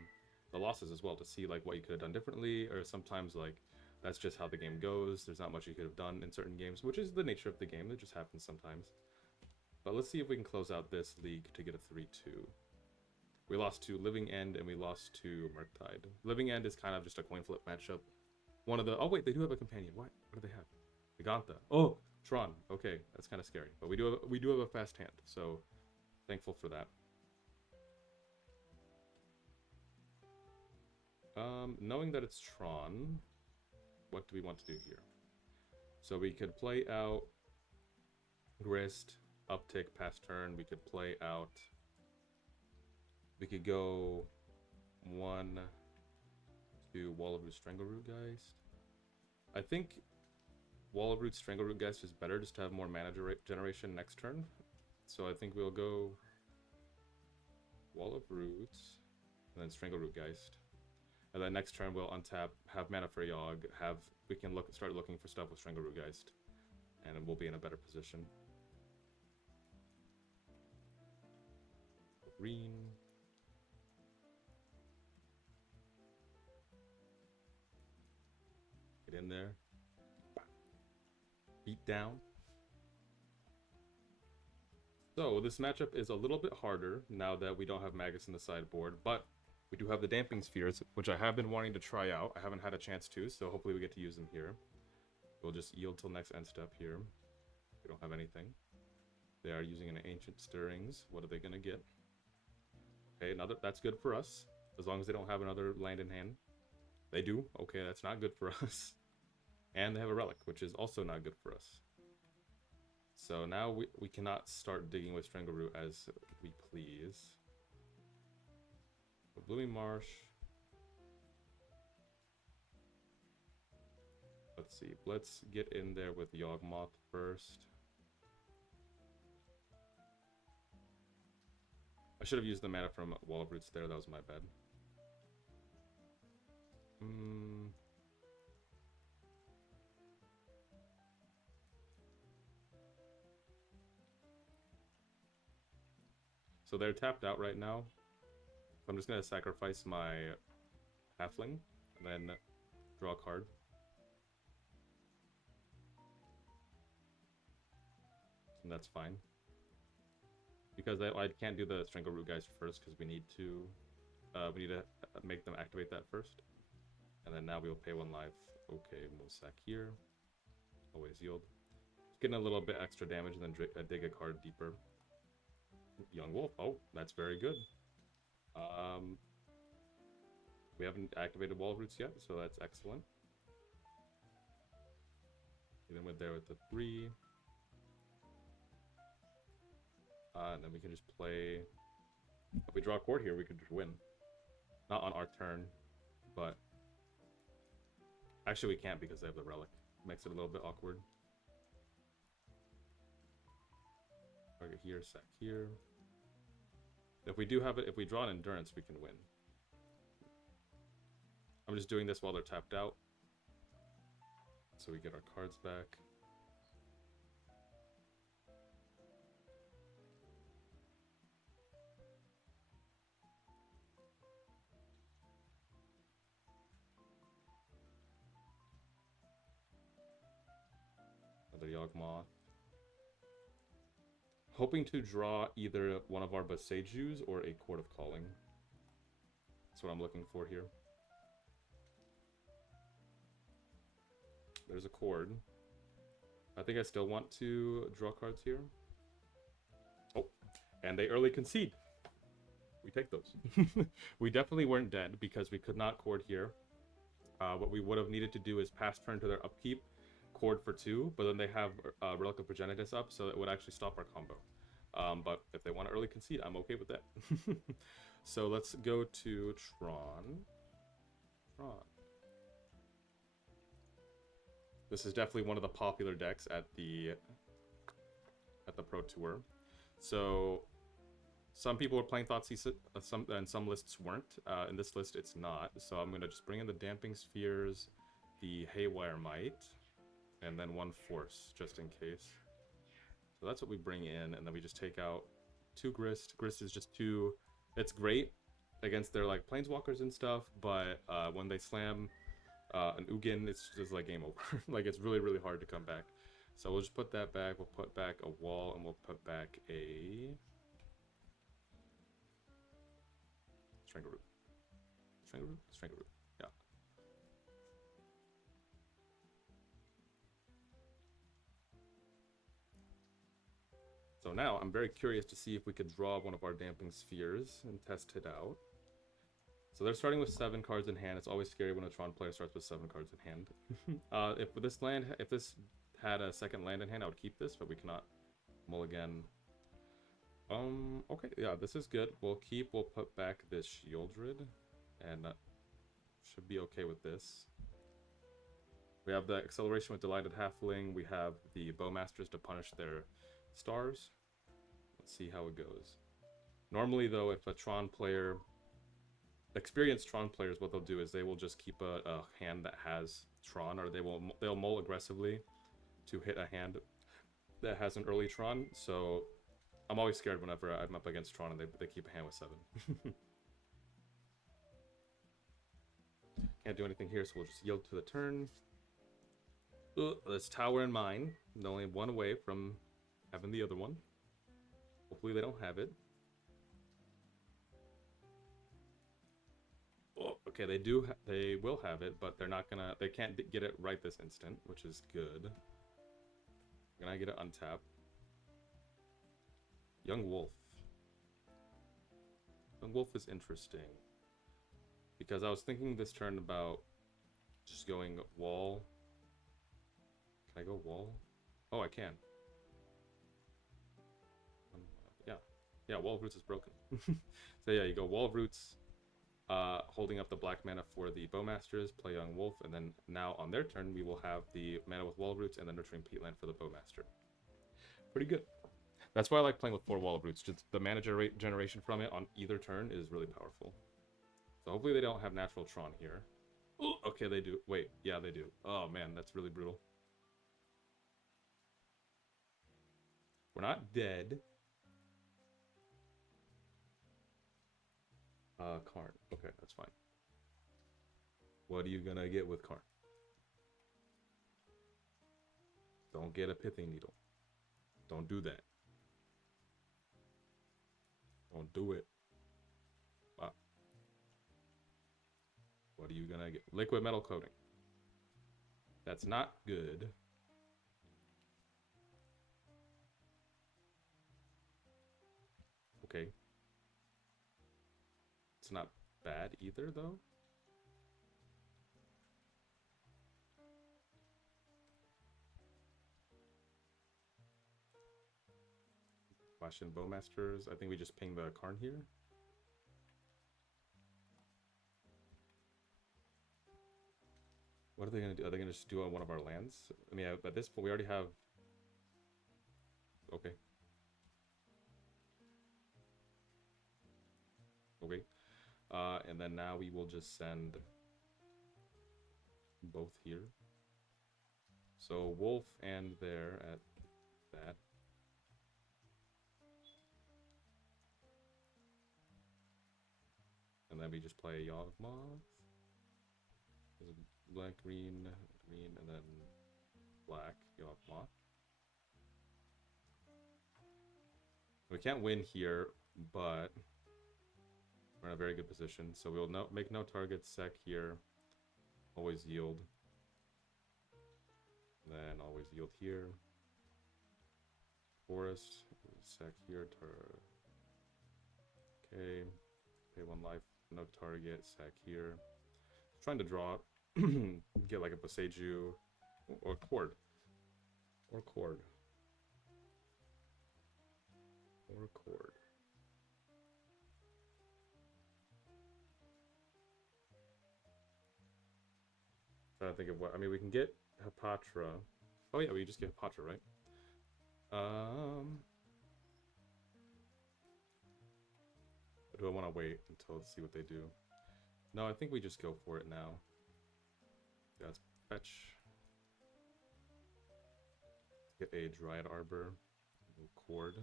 losses as well, to see like what you could have done differently, or sometimes like that's just how the game goes. There's not much you could have done in certain games, which is the nature of the game. It just happens sometimes. But let's see if we can close out this league to get a 3-2. We lost to Living End and we lost to Murktide. Living End is kind of just a coin flip matchup. One of the... Oh, wait, they do have a companion. What do they have? Giganta. Oh, Tron. Okay, that's kind of scary. But we do have a fast hand, so thankful for that. Knowing that it's Tron, what do we want to do here? So we could play out Grist, uptick, pass turn. We could play out... We could go 1 to Wall of Root, Strangleroot Geist. I think Wall of Root, Strangleroot Geist is better just to have more mana generation next turn. So I think we'll go Wall of Roots and then Strangleroot Geist. And then next turn we'll untap, have mana for Yawg, we can start looking for stuff with Strangleroot Geist, and we'll be in a better position. Green. Get in there. Beat down. So this matchup is a little bit harder now that we don't have Magus in the sideboard, but we do have the Damping Spheres, which I have been wanting to try out. I haven't had a chance to, so hopefully we get to use them here. We'll just yield till next end step here. We don't have anything. They are using an Ancient Stirrings. What are they going to get? Okay, that's good for us, as long as they don't have another land in hand. They do. Okay, that's not good for us. And they have a Relic, which is also not good for us. So now we cannot start digging with Strangleroot as we please. Blooming Marsh. Let's see. Let's get in there with Yawgmoth first. I should have used the mana from Wall of Roots there. That was my bad. So they're tapped out right now. So I'm just going to sacrifice my Halfling and then draw a card. And that's fine. Because I can't do the Strangleroot guys first because we need to make them activate that first. And then now we'll pay 1 life. Okay, we'll sack here. Always yield. Getting a little bit extra damage and then dig a card deeper. Yawgmoth. Oh, that's very good. We haven't activated Wall of Roots yet, so that's excellent. Then we're there with the 3. And then we can just play... If we draw a chord here, we could just win. Not on our turn, but... Actually, we can't because they have the Relic. Makes it a little bit awkward. Target here, sack here. If we do have it, if we draw an Endurance, we can win. I'm just doing this while they're tapped out. So we get our cards back. Another Yawgmoth. Hoping to draw either one of our Boseijus or a Chord of Calling. That's what I'm looking for here. There's a chord. I think I still want to draw cards here. Oh, and they early concede. We take those. We definitely weren't dead because we could not chord here. What we would have needed to do is pass turn to their upkeep, chord for 2, but then they have Relic of Progenitus up, so it would actually stop our combo. But if they want to early concede, I'm okay with that. So let's go to Tron. This is definitely one of the popular decks at the Pro Tour. So some people were playing Thoughtseize, and some lists weren't. In this list, it's not. So I'm gonna just bring in the Damping Spheres, the Haywire Might, and then 1 Force, just in case. So that's what we bring in, and then we just take out 2 Grist. Grist is just too... It's great against their like Planeswalkers and stuff, but when they slam an Ugin, it's just like game over. Like it's really, really hard to come back. So we'll just put that back. We'll put back a wall, and we'll put back a Strangle Root. Yeah. So now I'm very curious to see if we could draw one of our Damping Spheres and test it out. So they're starting with 7 cards in hand. It's always scary when a Tron player starts with 7 cards in hand. If this had a second land in hand, I would keep this, but we cannot mulligan. Okay, yeah, this is good. We'll put back this Shieldred, and should be okay with this. We have the acceleration with Delighted Halfling. We have the Bowmasters to punish their stars. Let's see how it goes. Normally, though, if a Tron player... Experienced Tron players, what they'll do is they will just keep a hand that has Tron, or they'll mull aggressively to hit a hand that has an early Tron. So I'm always scared whenever I'm up against Tron and they keep a hand with 7. Can't do anything here, so we'll just yield to the turn. This tower in mine. They're only 1 away from having the other one. Hopefully they don't have it. Oh, okay, they will have it, but they can't get it right this instant, which is good. Can I get it untapped? Young Wolf. Young Wolf is interesting. Because I was thinking this turn about just going wall. Can I go wall? Oh, I can. Yeah. Yeah, Wall of Roots is broken. So yeah, you go Wall of Roots, holding up the black mana for the Bowmasters, play Young Wolf, and then now on their turn, we will have the mana with Wall of Roots and the Nurturing Peatland for the Bowmaster. Pretty good. That's why I like playing with 4 Wall of Roots. Just the mana generation from it on either turn is really powerful. So hopefully they don't have natural Tron here. Ooh, okay, they do. Wait, yeah, they do. Oh man, that's really brutal. We're not dead. Karn. Okay, that's fine. What are you gonna get with Karn? Don't get a Pithing Needle. Don't do that. Don't do it. Wow. What are you gonna get? Liquid Metal Coating. That's not good. Okay. It's not bad either, though. Flash in Bowmasters. I think we just ping the Karn here. What are they going to do? Are they going to just do on one of our lands? I mean, at this point, we already have... Okay. Okay. And then now we will just send both here. So Wolf and there at that. And then we just play Yawgmoth. Black, green, green, and then black, Yawgmoth. We can't win here, but we're in a very good position. So we'll make no target sec here. Always yield. Then always yield here. Forest, sec here. Okay. Pay 1 life. No target, sack here. Trying to draw, get like a Boseiju or Cord. Or Cord. Or Record. Trying to think of what. I mean, we can get Hapatra. Oh yeah, we just get Hapatra, right? Do I want to wait until see what they do? No, I think we just go for it now. Yeah, let's fetch. Get a Dryad Arbor. Cord.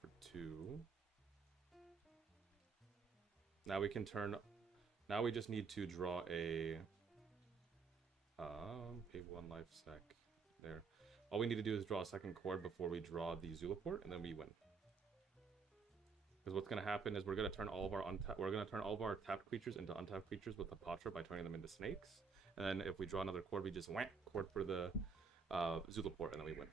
For 2. Now we can turn. Now we just need to draw a. Pay 1 life sec. There. All we need to do is draw a second cord before we draw the Zulaport, and then we win. Because what's gonna happen is we're gonna turn all of our tapped creatures into untapped creatures with the Patra by turning them into snakes. And then if we draw another cord, we just whack cord for the Zulaport, and then we win.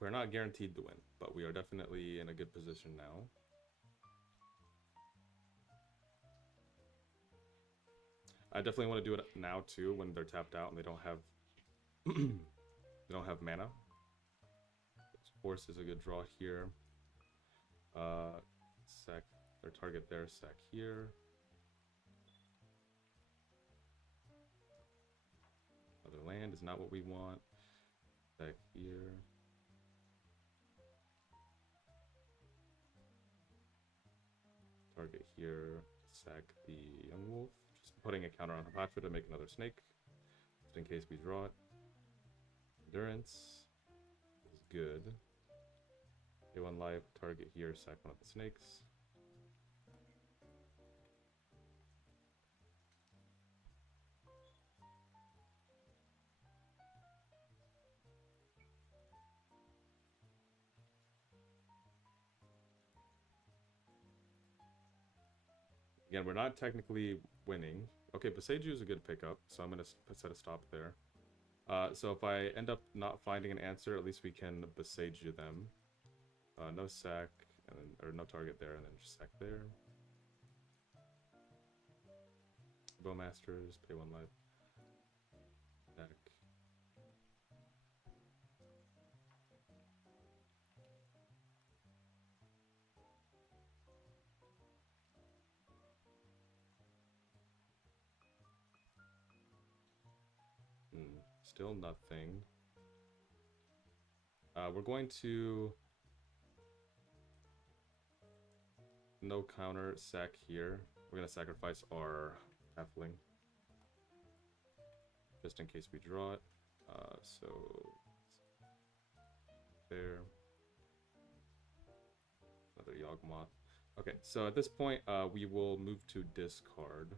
We're not guaranteed to win, but we are definitely in a good position now. I definitely want to do it now too when they're tapped out and they don't have mana. Force is a good draw here. Sack their target there, sack here. Another land is not what we want. Sack here. Target here, sack the Yawgmoth. Just putting a counter on Hapatra to make another snake, just in case we draw it. Endurance is good. Pay 1 life, target here, sack one of the snakes. Again, we're not technically winning. Okay, Boseiju is a good pickup, so I'm going to set a stop there. So if I end up not finding an answer, at least we can Boseiju them. No sack, and then, or no target there, and then just sack there. Bowmasters, pay 1 life. Sack. Still nothing. We're going to no counter sack here. We're gonna sacrifice our halfling just in case we draw it. So there. Another Yawgmoth. Okay, so at this point, we will move to discard.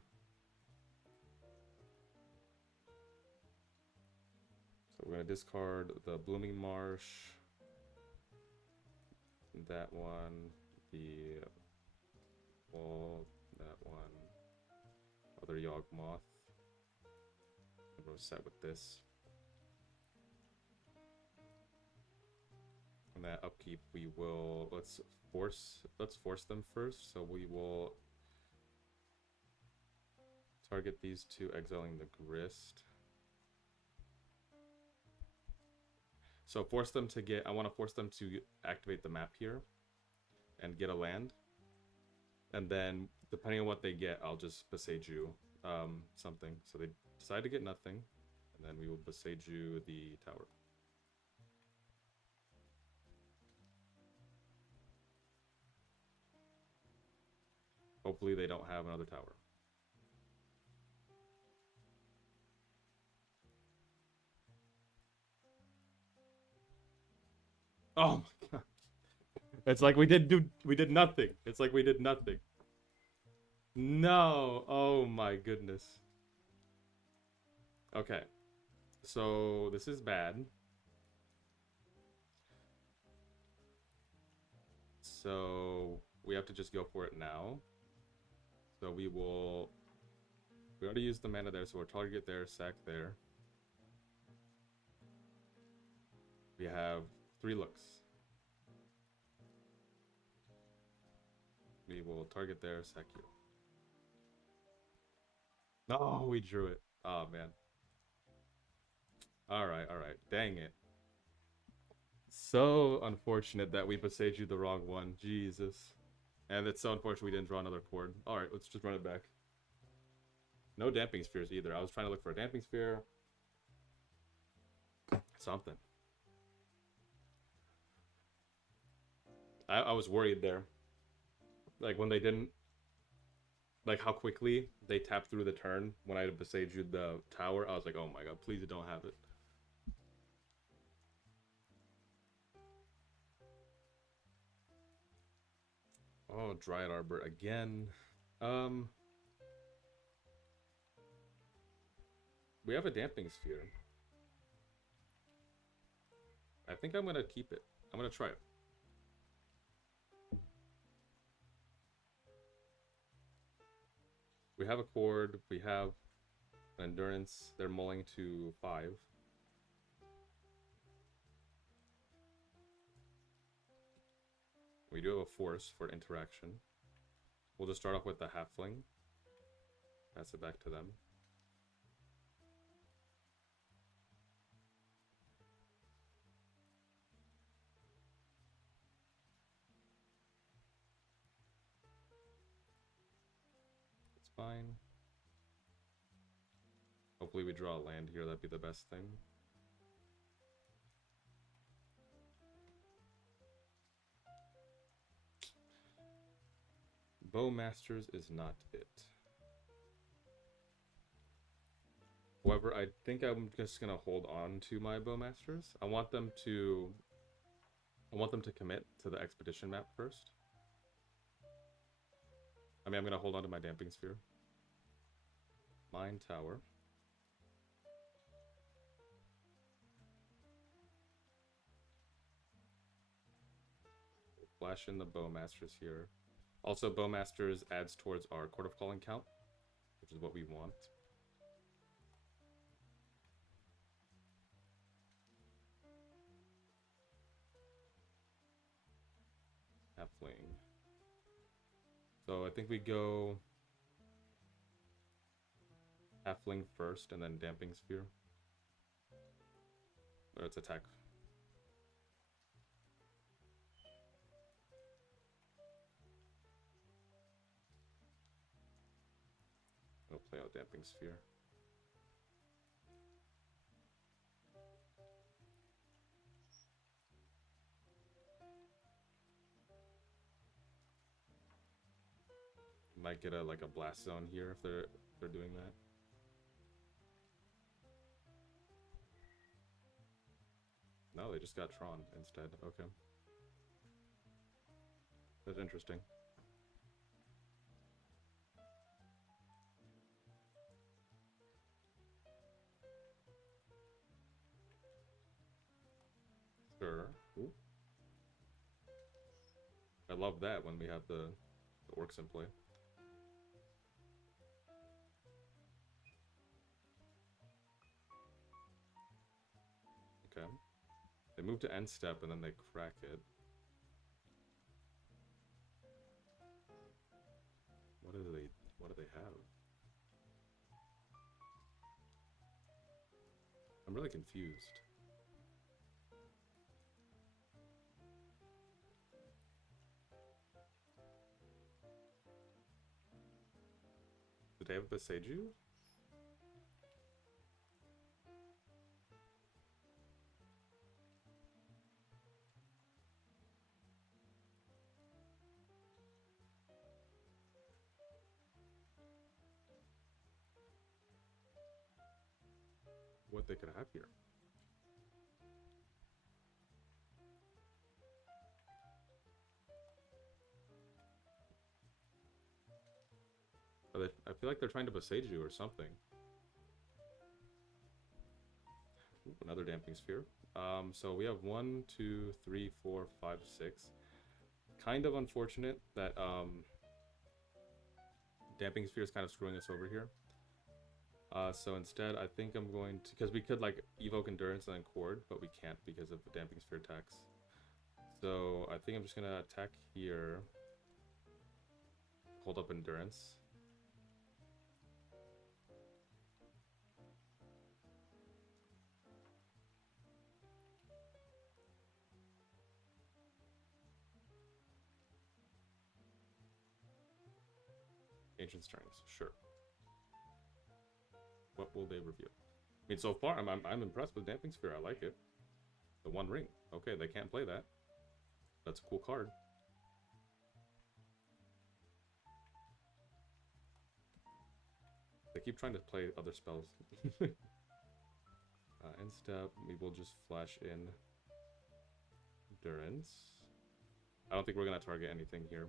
So we're going to discard the Blooming Marsh, that one, the wall, that one, other Yawgmoth. And we're set with this. And that upkeep, we will let's force them first. So we will target these two, exiling the Grist. So force them to get, I want to force them to activate the map here and get a land. And then, depending on what they get, I'll just Boseiju something. So they decide to get nothing, and then we will Boseiju the tower. Hopefully they don't have another tower. Oh my god. It's like we did nothing. It's like we did nothing. No. Oh my goodness. Okay. So this is bad. So we have to just go for it now. So we already used the mana there, so we'll target there, sack there. We have 3 looks. will target there, sack you. No, we drew it. Oh, man. Alright, alright. Dang it. So unfortunate that we besaged you the wrong one. Jesus. And it's so unfortunate we didn't draw another chord. Alright, let's just run it back. No damping spheres either. I was trying to look for a damping sphere. Something. I was worried there. Like, when they didn't... Like, how quickly they tapped through the turn when I besaged you the tower. I was like, oh my god, please don't have it. Oh, Dryad Arbor again. We have a damping sphere. I think I'm gonna keep it. I'm gonna try it. We have a chord. We have an endurance. They're mulling to 5. We do have a force for interaction. We'll just start off with the halfling. Pass it back to them. It's fine. Hopefully we draw a land here. That'd be the best thing. Bowmasters is not it. However, I think I'm just gonna hold on to my Bowmasters. I want them to commit to the expedition map first. I mean, I'm gonna hold on to my damping sphere. Mine tower. Flash in the Bowmasters here. Also, Bowmasters adds towards our Court of Calling count, which is what we want. Halfling. So I think we go Halfling first and then Damping Sphere. Let's attack. We'll play out Damping Sphere. Might get a blast zone here if they're doing that. No, they just got Tron instead. Okay. That's interesting. Sure. Ooh. I love that when we have the orcs in play. Okay. They move to end step and then they crack it. What do they have? I'm really confused. Did they have Beseju? What they could have here. I feel like they're trying to besage you or something. Ooh, another damping sphere. So we have 1, 2, 3, 4, 5, 6. Kind of unfortunate that damping sphere is kind of screwing us over here. So instead, I think I'm going to, because we could evoke endurance and then chord, but we can't because of the damping sphere attacks. So I think I'm just gonna attack here. hold up endurance. Ancient Strengths, sure. What will they reveal? I mean, so far, I'm impressed with Damping Sphere. I like it. The One Ring. Okay, they can't play that. That's a cool card. They keep trying to play other spells. End step, we will just flash in Endurance. I don't think we're going to target anything here.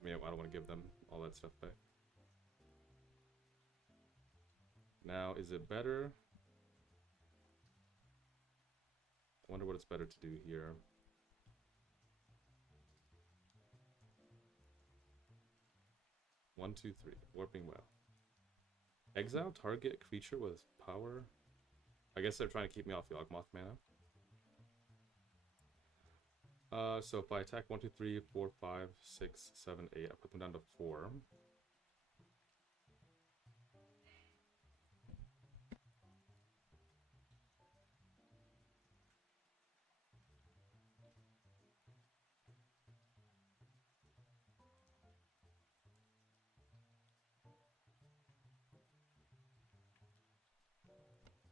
I mean, I don't want to give them all that stuff back. Now, is it better? I wonder what it's better to do here. One, two, three. Warping Well. Exile target creature with power. I guess they're trying to keep me off Yawgmoth mana. So if I attack 1, 2, 3, 4, 5, 6, 7, 8, I put them down to 4.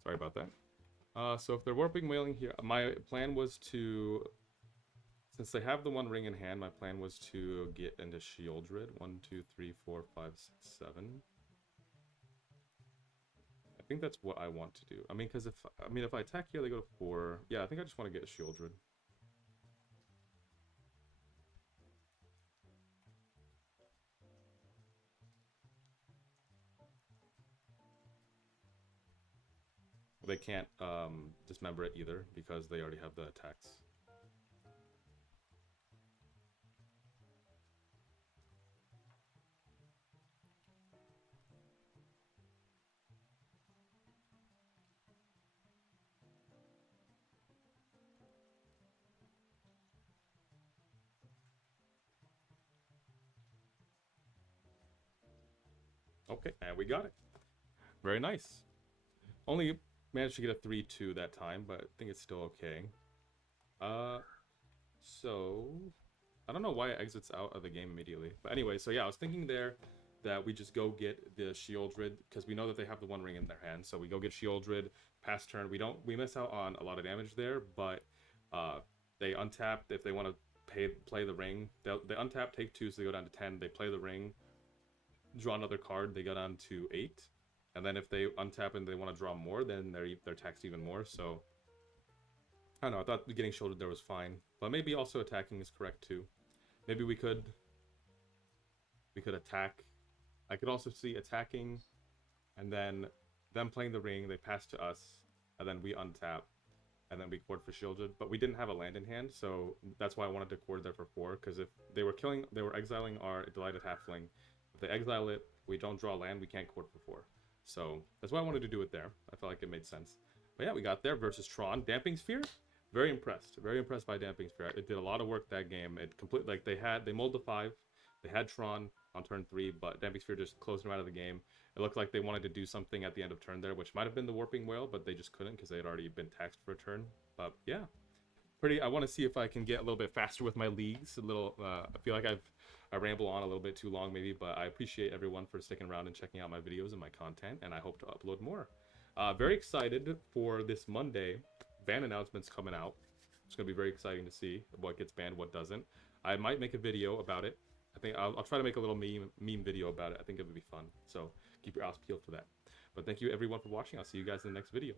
Sorry about that. So if they're Warping Wailing here, my plan was to, since they have the One Ring in hand, my plan was to get into Shieldred. 1, 2, 3, 4, 5, 6, 7. I think that's what I want to do. I mean, because if I attack here, they go to 4. Yeah, I think I just want to get a Shieldred. They can't dismember it either because they already have the attacks. Okay, and we got it. Very nice. Only managed to get a 3-2 that time, but I think it's still okay. So I don't know why it exits out of the game immediately. But anyway, so yeah, I was thinking there that we just go get the Shieldred, because we know that they have the One Ring in their hand. So we go get Shieldred, pass turn. We miss out on a lot of damage there, but they untap if they want to play the ring. They untap, take 2, so they go down to 10. They play the ring, draw another card, they go down to 8. And then if they untap and they want to draw more, then they're taxed even more. So I don't know. I thought getting Shieldred there was fine, but maybe also attacking is correct too. Maybe we could attack. I could also see attacking, and then them playing the ring. They pass to us, and then we untap, and then we cord for Shieldred. But we didn't have a land in hand, so that's why I wanted to cord there for 4. Because if they were exiling our Delighted Halfling. If they exile it, we don't draw land. We can't cord for 4. So that's why I wanted to do it there. I felt like it made sense. But yeah, we got there versus Tron. Damping Sphere, very impressed. Very impressed by Damping Sphere. It did a lot of work that game. It completely, like, they mulled the 5. They had Tron on turn 3, but Damping Sphere just closed them out of the game. It looked like they wanted to do something at the end of turn there, which might have been the Warping Whale, but they just couldn't because they had already been taxed for a turn. But yeah, I want to see if I can get a little bit faster with my leagues. I feel like I ramble on a little bit too long maybe, but I appreciate everyone for sticking around and checking out my videos and my content, and I hope to upload more. Very excited for this Monday. Ban announcements coming out. It's going to be very exciting to see what gets banned, what doesn't. I might make a video about it. I think I'll try to make a little meme video about it. I think it would be fun. So keep your eyes peeled for that. But thank you everyone for watching. I'll see you guys in the next video.